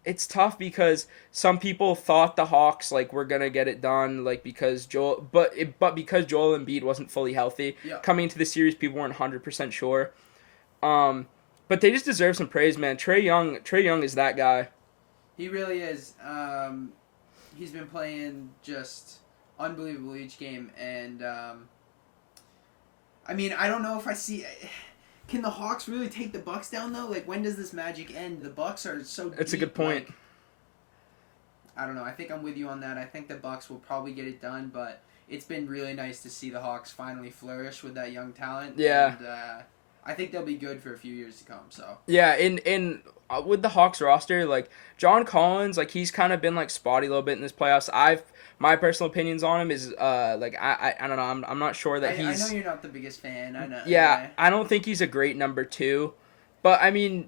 It's tough because some people thought the Hawks like were gonna get it done, like because because Joel Embiid wasn't fully healthy coming into the series, people weren't 100% sure. But they just deserve some praise, man. Trey Young is that guy. He really is. He's been playing just unbelievable each game, and I mean, I don't know if I see. Can the Hawks really take the Bucks down though? Like, when does this magic end? The Bucks are so. That's deep, a good point. Like, I don't know. I think I'm with you on that. I think the Bucks will probably get it done, but it's been really nice to see the Hawks finally flourish with that young talent. Yeah. And I think they'll be good for a few years to come. So. Yeah, in with the Hawks roster, like John Collins, like he's kind of been like spotty a little bit in this playoffs. My personal opinions on him is like I don't know. I'm not sure that he's. I know you're not the biggest fan. I know. Yeah, I don't think he's a great number 2, but I mean,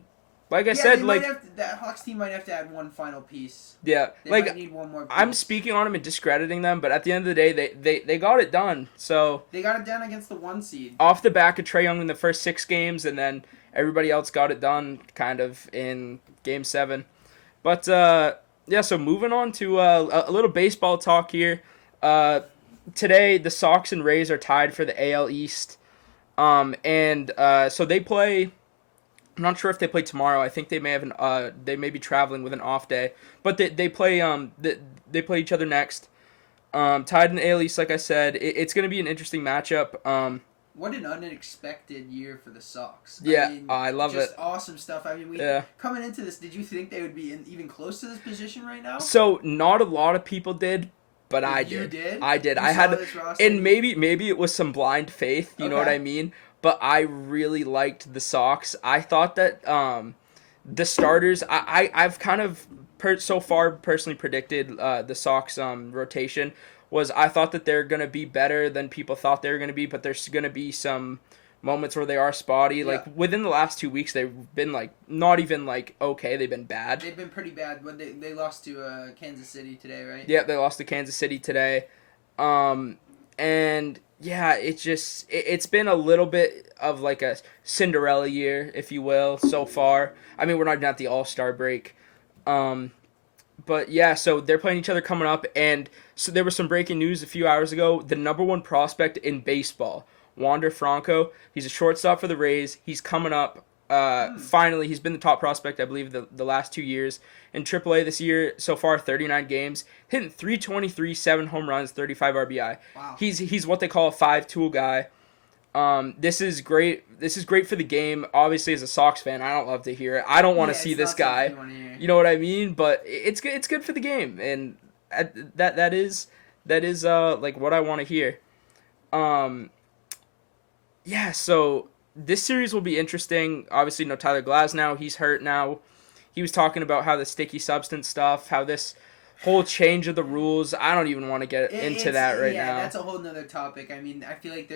like I said, like that Hawks team might have to add one final piece. Yeah, they like might need one more piece. I'm speaking on them and discrediting them, but at the end of the day, they got it done. So they got it done against the 1 seed. Off the back of Trae Young in the first 6 games, and then everybody else got it done kind of in Game 7. But yeah, so moving on to a little baseball talk here. Today, the Sox and Rays are tied for the AL East. So they play. I'm not sure if they play tomorrow. I think they may have they may be traveling with an off day. But they play they play each other next. Tied in the AL East, like I said, it's going to be an interesting matchup. What an unexpected year for the Sox. Yeah, I mean, I love just it. Awesome stuff. I mean, coming into this, did you think they would be even close to this position right now? So not a lot of people did, but I did. You did? I did. You I had, this roster? and maybe it was some blind faith. You know what I mean? But I really liked the Sox. I thought that the starters. I've kind of so far personally predicted the Sox rotation. I thought that they're going to be better than people thought they were going to be, but there's going to be some moments where they are spotty. Yeah. Like, within the last 2 weeks, they've been, like, not even, like, okay. They've been bad. They've been pretty bad, but they lost to Kansas City today, right? Yeah, they lost to Kansas City today. And, yeah, it's been a little bit of, like, a Cinderella year, if you will, so far. I mean, we're not even at the All-Star break. But, yeah, so they're playing each other coming up, and so there was some breaking news a few hours ago. The number 1 prospect in baseball, Wander Franco, he's a shortstop for the Rays. He's coming up. Finally, he's been the top prospect, I believe, the last 2 years. In AAA this year, so far, 39 games, hitting .323, 7 home runs, 35 RBI. Wow. He's what they call a 5-tool guy. This is great. This is great for the game. Obviously, as a Sox fan, I don't love to hear it. I don't want to see this guy. You know what I mean? But it's good. It's good for the game, and that is like what I want to hear. Yeah. So this series will be interesting. Obviously, no Tyler Glass now. He's hurt now. He was talking about how the sticky substance stuff, how this whole change of the rules. I don't even want to get into that right now. Yeah, that's a whole nother topic. I mean, I feel like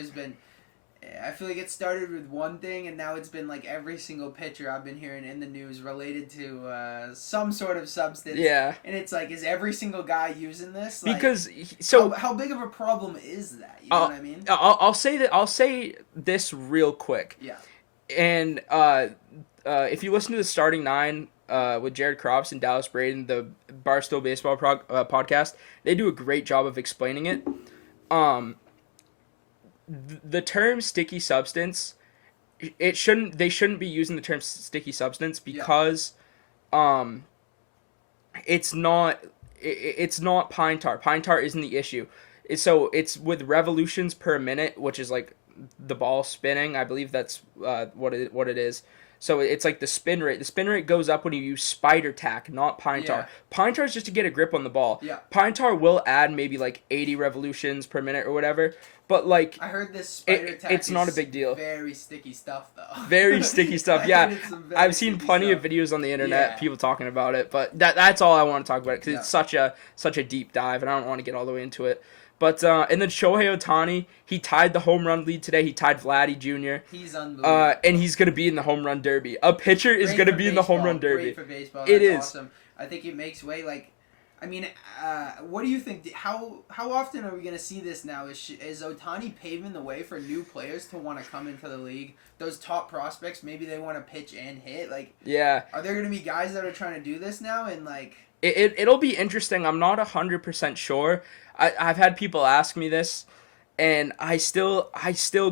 it started with one thing, and now it's been like every single pitcher I've been hearing in the news related to some sort of substance. Yeah. And it's like, is every single guy using this? Like, because how big of a problem is that? You know what I mean? I'll say this real quick. Yeah. And if you listen to the starting nine with Jared Crops and Dallas Braden, the Barstool Baseball podcast, they do a great job of explaining it. The term sticky substance, they shouldn't be using the term sticky substance because it's not pine tar. Pine tar isn't the issue. It's with revolutions per minute, which is like the ball spinning. I believe that's what it is. So it's like the spin rate. The spin rate goes up when you use spider tack, not pine tar. Pine tar is just to get a grip on the ball. Yeah. Pine tar will add maybe like 80 revolutions per minute or whatever. But like, I heard this spider tack it's not a big deal. Very sticky stuff, though. Very sticky stuff. Yeah, I've seen plenty of videos on the internet, people talking about it. But that's all I want to talk about because it's such a deep dive, and I don't want to get all the way into it. But and then Shohei Ohtani, he tied the home run lead today. He tied Vladdy Jr. He's unbelievable. And he's gonna be in the home run derby. A pitcher is gonna be in the home run derby. Great for baseball. It That's is. Awesome. I think it makes way like. I mean, what do you think? How often are we going to see this now? Is Ohtani paving the way for new players to want to come into the league? Those top prospects, maybe they want to pitch and hit. Like, are there going to be guys that are trying to do this now? And like, it'll be interesting. I'm not 100% sure. I've had people ask me this, and I still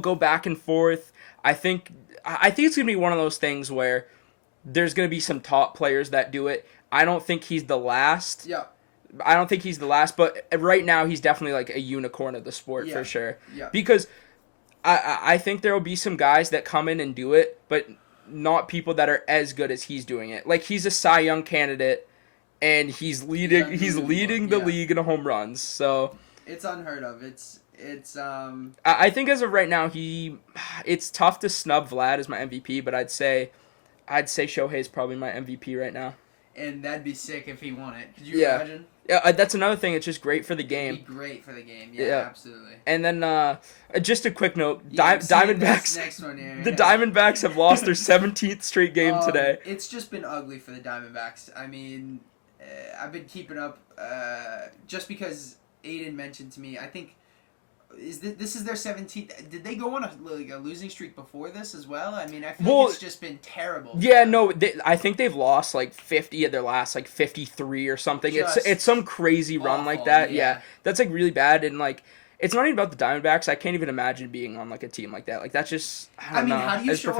go back and forth. I think it's going to be one of those things where there's going to be some top players that do it. I don't think he's the last. Yeah. I don't think he's the last, but right now he's definitely like a unicorn of the sport for sure. Yeah. Because I think there will be some guys that come in and do it, but not people that are as good as he's doing it. Like, he's a Cy Young candidate, and he's leading the league in home runs. So it's unheard of. It's I think as of right now it's tough to snub Vlad as my MVP, but I'd say Shohei's probably my MVP right now. And that'd be sick if he won it. Could you imagine? Yeah, that's another thing. It's just great for the game. It'd be great for the game. Yeah, absolutely. And then just a quick note, Diamondbacks. Next one here. The Diamondbacks have lost their 17th straight game today. It's just been ugly for the Diamondbacks. I mean, I've been keeping up just because Aiden mentioned to me. I think this is their 17th. Did they go on a losing streak before this as well? I mean, I feel like it's just been terrible. Yeah, no, I think they've lost like 50 of their last like 53 or something. It's some crazy run like that. Yeah, that's like really bad, and like it's not even about the Diamondbacks. I can't even imagine being on like a team like that. Like, that's just I mean, how do you show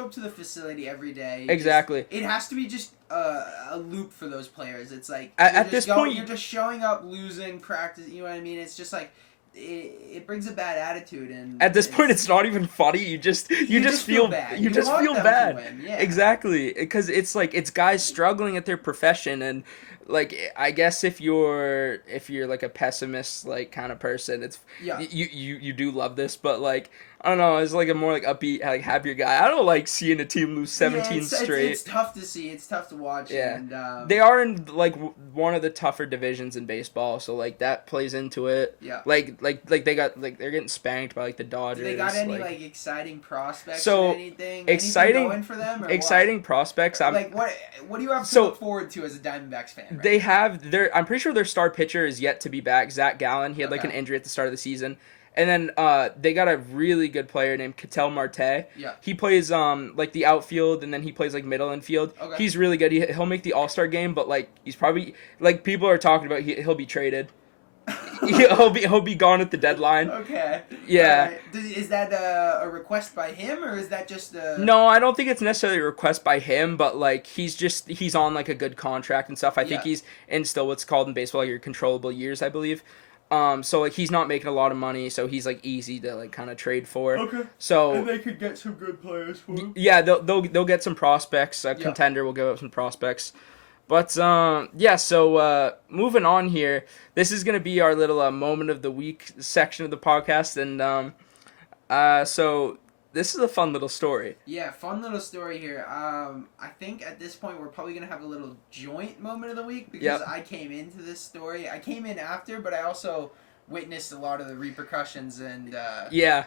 up to the facility every day? Exactly. It has to be just a loop for those players. It's like at this point you're just showing up, losing, practice. You know what I mean? It's just like. It brings a bad attitude, and at this point it's not even funny. You just feel bad. You just feel bad. Yeah. Exactly, because it's like it's guys struggling at their profession, and like I guess if you're like a pessimist like kind of person, it's you do love this, but like I don't know, it's like a more like upbeat, like happier guy. I don't like seeing a team lose 17 straight. It's tough to see. It's tough to watch. Yeah, and, they are in like one of the tougher divisions in baseball, so like that plays into it. Yeah, like they got like they're getting spanked by like the Dodgers. Do they got any like exciting prospects? So or anything going for them? Or exciting what? Prospects. Like what do you have to look forward to as a Diamondbacks fan? Right They have their. I'm pretty sure their star pitcher is yet to be back. Zach Gallen. He had like an injury at the start of the season. And then they got a really good player named Ketel Marte. Yeah. He plays like the outfield, and then he plays like middle infield. Okay. He's really good. He'll make the All-Star game, but like he's probably like people are talking about he'll be traded. he'll be gone at the deadline. Okay. Yeah. Is that a request by him, or is that just No, I don't think it's necessarily a request by him, but like he's on like a good contract and stuff. I think he's in still what's called in baseball your controllable years, I believe. So like he's not making a lot of money, so he's like easy to like kind of trade for. Okay. So And they could get some good players for him. yeah, they'll get some prospects. A contender will give up some prospects. But yeah, so moving on here, this is gonna be our little moment of the week section of the podcast, and so this is a fun little story. Yeah, fun little story here. I think at this point we're probably gonna have a little joint moment of the week because I came into this story. I came in after, but I also witnessed a lot of the repercussions and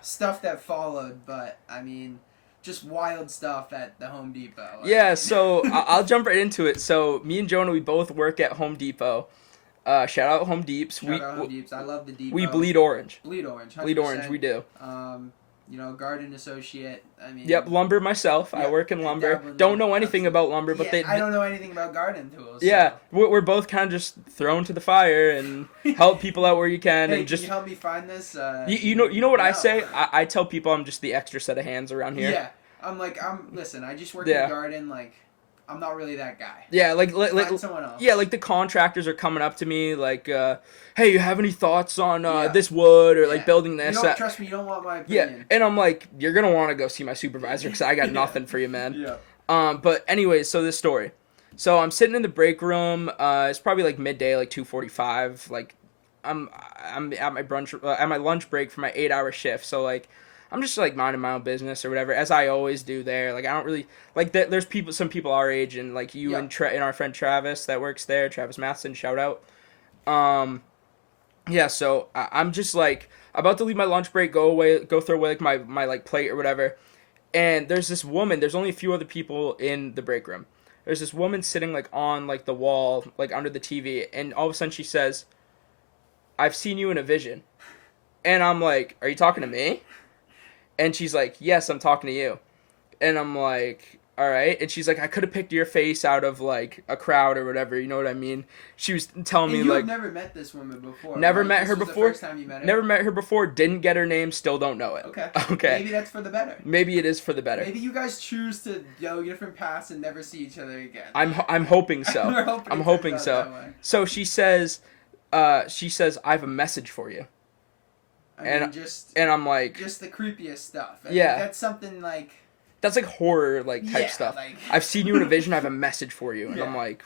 stuff that followed. But I mean, just wild stuff at the Home Depot. Yeah, so I'll jump right into it. So me and Jonah, we both work at Home Depot. Shout out Home Deeps. Shout out Home Deeps. I love the Depot. We bleed orange. Bleed orange. 100%. Bleed orange. We do. You know, garden associate. I mean. Yep, lumber myself. Yep, I work in lumber. Don't know anything about lumber, but I don't know anything about garden tools. Yeah, so. we're both kind of just thrown to the fire and help people out where you can. Hey, and just can you help me find this? You know what I say? I tell people I'm just the extra set of hands around here. Yeah, listen, I just work in the garden, like. I'm not really that guy. Yeah, like someone else. Yeah, like the contractors are coming up to me like, hey, you have any thoughts on this wood or like building this? You don't trust me. You don't want my opinion. Yeah, and I'm like, you're gonna want to go see my supervisor because I got nothing for you, man. Yeah. But anyways, so this story. So I'm sitting in the break room. It's probably like midday, like 2:45. Like, I'm at my lunch break for my 8-hour shift. So like. I'm just like minding my own business or whatever, as I always do there. Like I don't really like there's some people our age and like you and our friend Travis that works there, Travis Matheson, shout out. Yeah, so I'm just like about to leave my lunch break, go throw away like my like plate or whatever, and there's this woman. There's only a few other people in the break room. There's this woman sitting like on like the wall, like under the TV, and all of a sudden she says, "I've seen you in a vision," and I'm like, "Are you talking to me?" And she's like, "Yes, I'm talking to you." And I'm like, "All right." And she's like, "I could have picked your face out of like a crowd or whatever." You know what I mean? She was telling me like, "You've never met this woman before." Never met her before. The first time you met her. Never met her before. Didn't get her name. Still don't know it. Okay. Okay. Maybe that's for the better. Maybe it is for the better. Maybe you guys choose to go different paths and never see each other again. I'm hoping so. I'm hoping so. So she says, "I have a message for you." And I'm like, just the creepiest stuff. That's something like that's like horror like type stuff. Like, I've seen you in a vision. I have a message for you, and I'm like,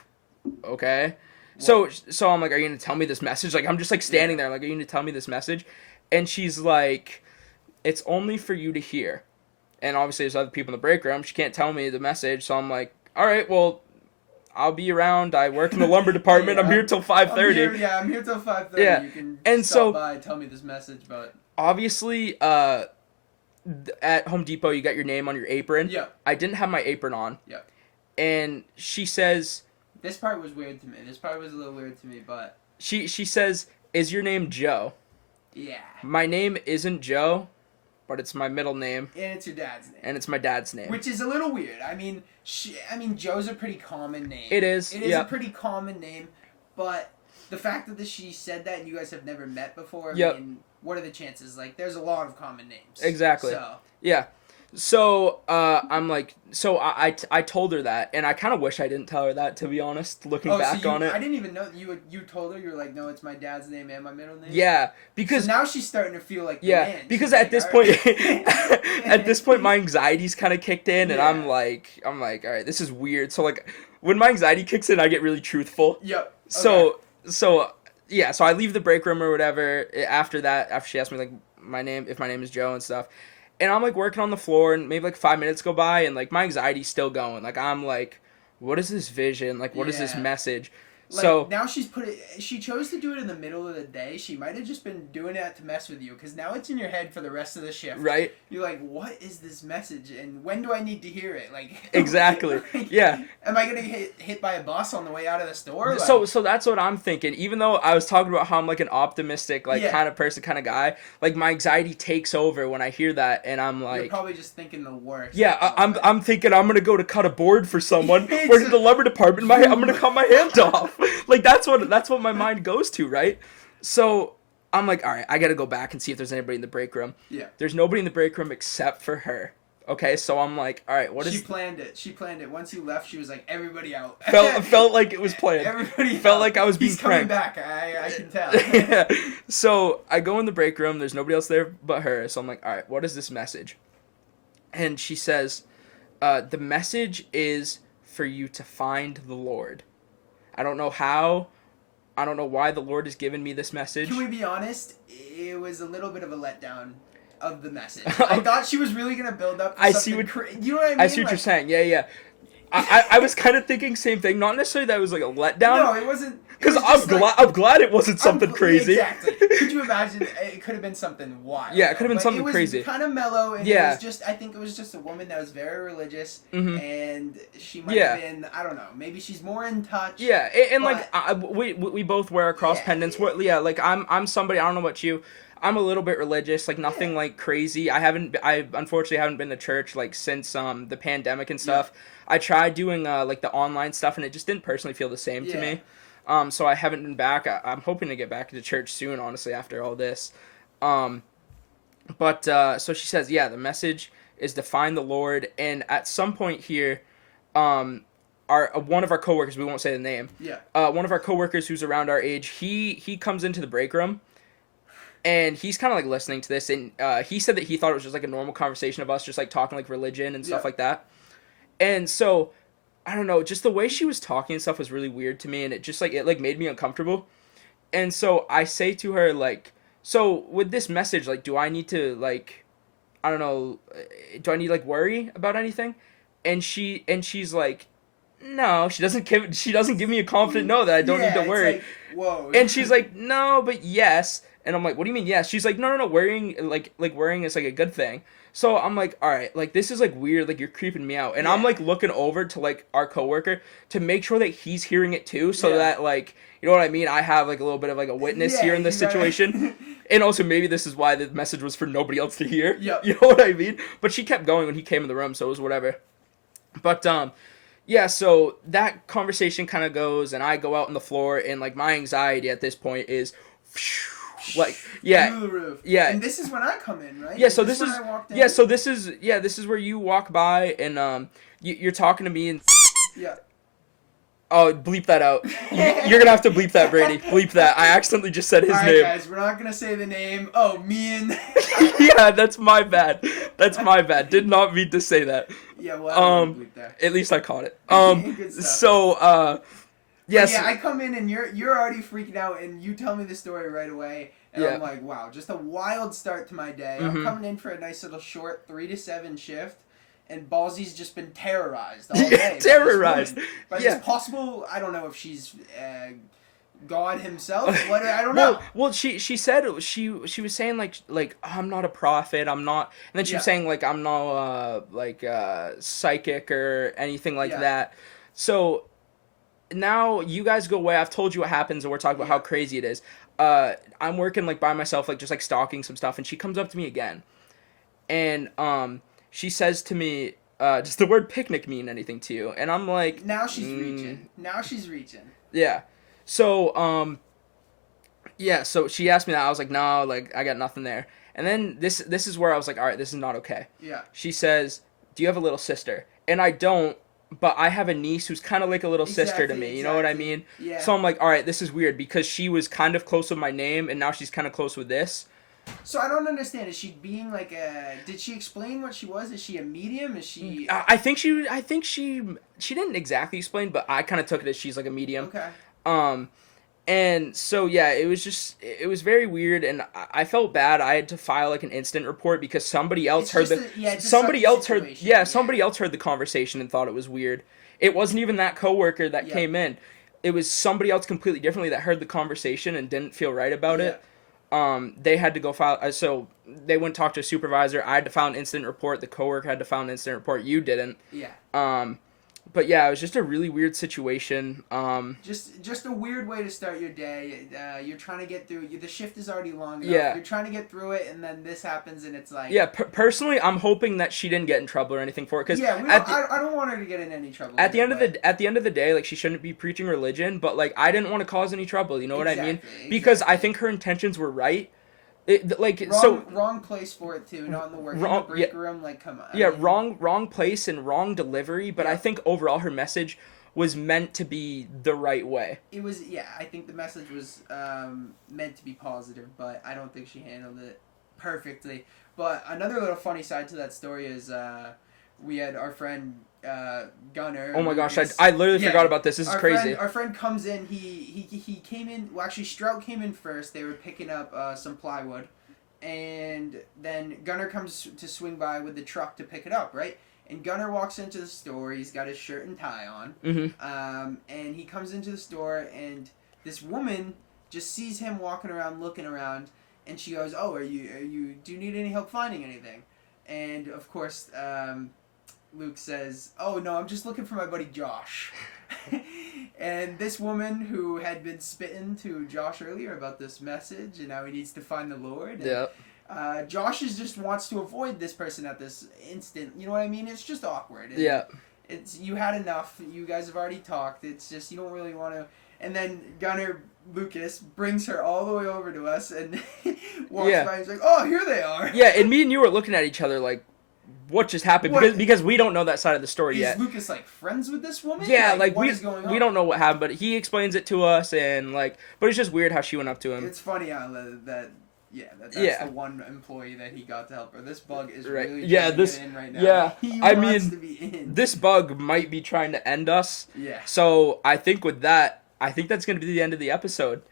okay. What? So I'm like, are you gonna tell me this message? Like I'm just like standing there, like, are you gonna tell me this message? And she's like, it's only for you to hear. And obviously there's other people in the break room. She can't tell me the message, so I'm like, all right, well. I'll be around. I work in the lumber department. I'm here till 5:30. I'm here till 5:30. Yeah. You can and stop by and tell me this message, but obviously, at Home Depot, you got your name on your apron. Yeah. I didn't have my apron on. Yeah. And she says, this part was weird to me. This part was a little weird to me, but she says, "Is your name Joe?" Yeah. My name isn't Joe, but it's my middle name. And it's your dad's name. And it's my dad's name. Which is a little weird. I mean, Joe's a pretty common name. It is. It is a pretty common name, but the fact that she said that and you guys have never met before, I mean, what are the chances? Like, there's a lot of common names. Exactly. So. Yeah. So, I'm like, I told her that, and I kind of wish I didn't tell her that, to be honest, looking back on it. I didn't even know, you told her, you were like, no, it's my dad's name and my middle name? Yeah, because... So now she's starting to feel like, yeah, because at this point, at this point, my anxiety's kind of kicked in, and I'm like, all right, this is weird. So, like, when my anxiety kicks in, I get really truthful. Yep. Okay. So I leave the break room or whatever, after she asked me, like, if my name is Joe and stuff. And I'm, like, working on the floor, and maybe, like, 5 minutes go by, and, like, my anxiety's still going. Like, I'm, like, what is this vision? Like, what is this message? Like, so now she chose to do it in the middle of the day. She might have just been doing that to mess with you, because now it's in your head for the rest of the shift. Right. You're like, what is this message, and when do I need to hear it? Like exactly. Yeah. Am I gonna get hit by a bus on the way out of the store? Like, so that's what I'm thinking. Even though I was talking about how I'm like an optimistic, like kind of person, kind of guy, like my anxiety takes over when I hear that, and I'm like, you're probably just thinking the worst. Yeah, I'm thinking I'm gonna go to cut a board for someone. Work in the lumber department. I'm gonna cut my hand off. Like that's what my mind goes to, right? So I'm like, all right, I gotta go back and see if there's anybody in the break room. Yeah. There's nobody in the break room except for her. Okay, so I'm like, all right, what is... She planned it. She planned it. Once you left, she was like, everybody out. felt like it was planned. Everybody felt out. like I was being He's coming pranked. back. I can tell. Yeah. So I go in the break room. There's nobody else there but her. So I'm like, all right, what is this message? And she says, the message is for you to find the Lord. I don't know how. I don't know why the Lord has given me this message. Can we be honest? It was a little bit of a letdown of the message. I thought she was really gonna build up to I something see what you know what I mean? I see what you're saying. Yeah. I was kind of thinking same thing. Not necessarily that it was like a letdown. No, it wasn't. Because I'm glad it wasn't something crazy. Exactly. Could you imagine? It could have been something wild. Yeah, it could have been something crazy. It was kind of mellow, and Yeah. it was just. I think it was just a woman that was very religious, Mm-hmm. and she might have been. I don't know. Maybe she's more in touch. Yeah, and like we both wear cross pendants. Like I'm somebody. I don't know about you. I'm a little bit religious. Like nothing like crazy. I unfortunately haven't been to church like since the pandemic and stuff. Yeah. I tried doing like the online stuff, and it just didn't personally feel the same to me. So I haven't been back. I'm hoping to get back to church soon, honestly, after all this. But so she says, yeah, the message is to find the Lord. And at some point here, one of our coworkers, we won't say the name. Yeah. One of our coworkers who's around our age, he comes into the break room, and he's kind of like listening to this, and he said that he thought it was just like a normal conversation of us, just like talking like religion and stuff like that. And so, I don't know, just the way she was talking and stuff was really weird to me, and it just like made me uncomfortable. And so I say to her, like, so with this message, like, do I need to like, I don't know, do I need like worry about anything? And she's like, no, she doesn't give me a confident no that I don't need to worry. Like, whoa. And she's like, no, but yes. And I'm like, what do you mean yes? She's like, no, worrying worrying is like a good thing. So I'm like, all right, like this is like weird, like you're creeping me out. And I'm like looking over to like our coworker to make sure that he's hearing it too, so that like, you know what I mean? I have like a little bit of like a witness here in this situation. And also maybe this is why the message was for nobody else to hear. Yep. You know what I mean? But she kept going when he came in the room, so it was whatever. But yeah, so that conversation kind of goes, and I go out on the floor, and like my anxiety at this point is like through the roof. Yeah. And this is when I come in, right? Yeah, so this is in? This is where you walk by, and you're talking to me, and Yeah. oh, bleep that out. You're gonna have to bleep that, Brady. Bleep that. I accidentally just said his All right, name. guys, we're not gonna say the name. Oh, me and. Yeah, that's my bad. Did not mean to say that. Yeah, well, I don't bleep that. At least I caught it. Good stuff. So yes. Yeah, I come in and you're already freaking out, and you tell me the story right away, and I'm like, wow, just a wild start to my day. I'm coming in for a nice little short 3 to 7 shift, and Ballsy's just been terrorized all day. Terrorized. But it's possible. I don't know if she's God himself. What I don't know. Well, she said she was saying like I'm not a prophet. I'm not, and then she was saying like I'm not psychic or anything like that. So now you guys go away. I've told you what happens, and we're talking about how crazy it is. I'm working like by myself, like just like stalking some stuff, and she comes up to me again, and she says to me, does the word picnic mean anything to you? And I'm like, now she's reaching. Now she's reaching. Yeah. So so she asked me that. I was like, no, like I got nothing there. And then this is where I was like, all right, this is not okay. Yeah. She says, do you have a little sister? And I don't, but I have a niece who's kind of like a little sister to me. You know what I mean? Yeah. So I'm like, all right, this is weird because she was kind of close with my name, and now she's kind of close with this. So I don't understand. Is she being like a? Did she explain what she was? Is she a medium? Is she? I think she didn't exactly explain, but I kind of took it as she's like a medium. Okay. And so yeah, it was very weird, and I felt bad. I had to file like an incident report because somebody else heard somebody else heard the conversation and thought it was weird. It wasn't even that coworker that came in. It was somebody else completely differently that heard the conversation and didn't feel right about it. They had to go file. So they went talk to a supervisor. I had to file an incident report. The coworker had to file an incident report. You didn't. Yeah. But yeah, it was just a really weird situation. Just a weird way to start your day. You're trying to get through. The shift is already long enough. Yeah. You're trying to get through it, and then this happens, and it's like. Yeah. Personally, I'm hoping that she didn't get in trouble or anything for it. Cause I don't want her to get in any trouble. At the end of the day, like she shouldn't be preaching religion, but like I didn't want to cause any trouble. You know what I mean? Because I think her intentions were right. Wrong place for it too, not in the work. Wrong, in the break room, like, come on. Yeah, wrong place and wrong delivery, but I think overall her message was meant to be the right way. It was, I think the message was meant to be positive, but I don't think she handled it perfectly. But another little funny side to that story is we had our friend Gunner. Oh my gosh, I literally forgot about this. This is crazy. Our friend comes in, he came in, well actually Strout came in first, they were picking up some plywood, and then Gunner comes to swing by with the truck to pick it up, right? And Gunner walks into the store. He's got his shirt and tie on. Mm-hmm. And he comes into the store, and this woman just sees him walking around, looking around, and she goes, "Oh, do you need any help finding anything?" And of course, Luke says, "Oh no, I'm just looking for my buddy Josh." And this woman who had been spitting to Josh earlier about this message, and now he needs to find the Lord. Yeah. Josh just wants to avoid this person at this instant. You know what I mean? It's just awkward. It's you had enough. You guys have already talked. It's just you don't really want to. And then Gunner Lucas brings her all the way over to us and walks by. And he's like, "Oh, here they are." Yeah, and me and you were looking at each other like, what just happened? Because we don't know that side of the story yet. Is Lucas like friends with this woman? Yeah, what is going on? We don't know what happened, but he explains it to us, and but it's just weird how she went up to him. It's funny how that's the one employee that he got to help her. This bug is really trying to get in right now. Yeah, he wants to be in. This bug might be trying to end us. Yeah. So I think with that, that's going to be the end of the episode.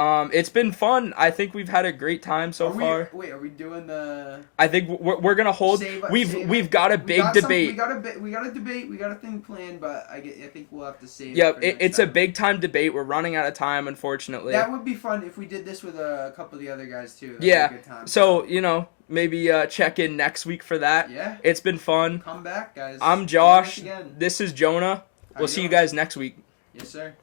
It's been fun. I think we've had a great time so far. Wait, are we doing the? I think we're gonna hold. We've got a big debate. We got a debate. We got a thing planned, but I think we'll have to save. Yeah, it's a big time debate. We're running out of time, unfortunately. That would be fun if we did this with a couple of the other guys too. That'd be a good time. So maybe check in next week for that. Yeah. It's been fun. Come back, guys. I'm Josh. This is Jonah. We'll see you guys next week. Yes, sir.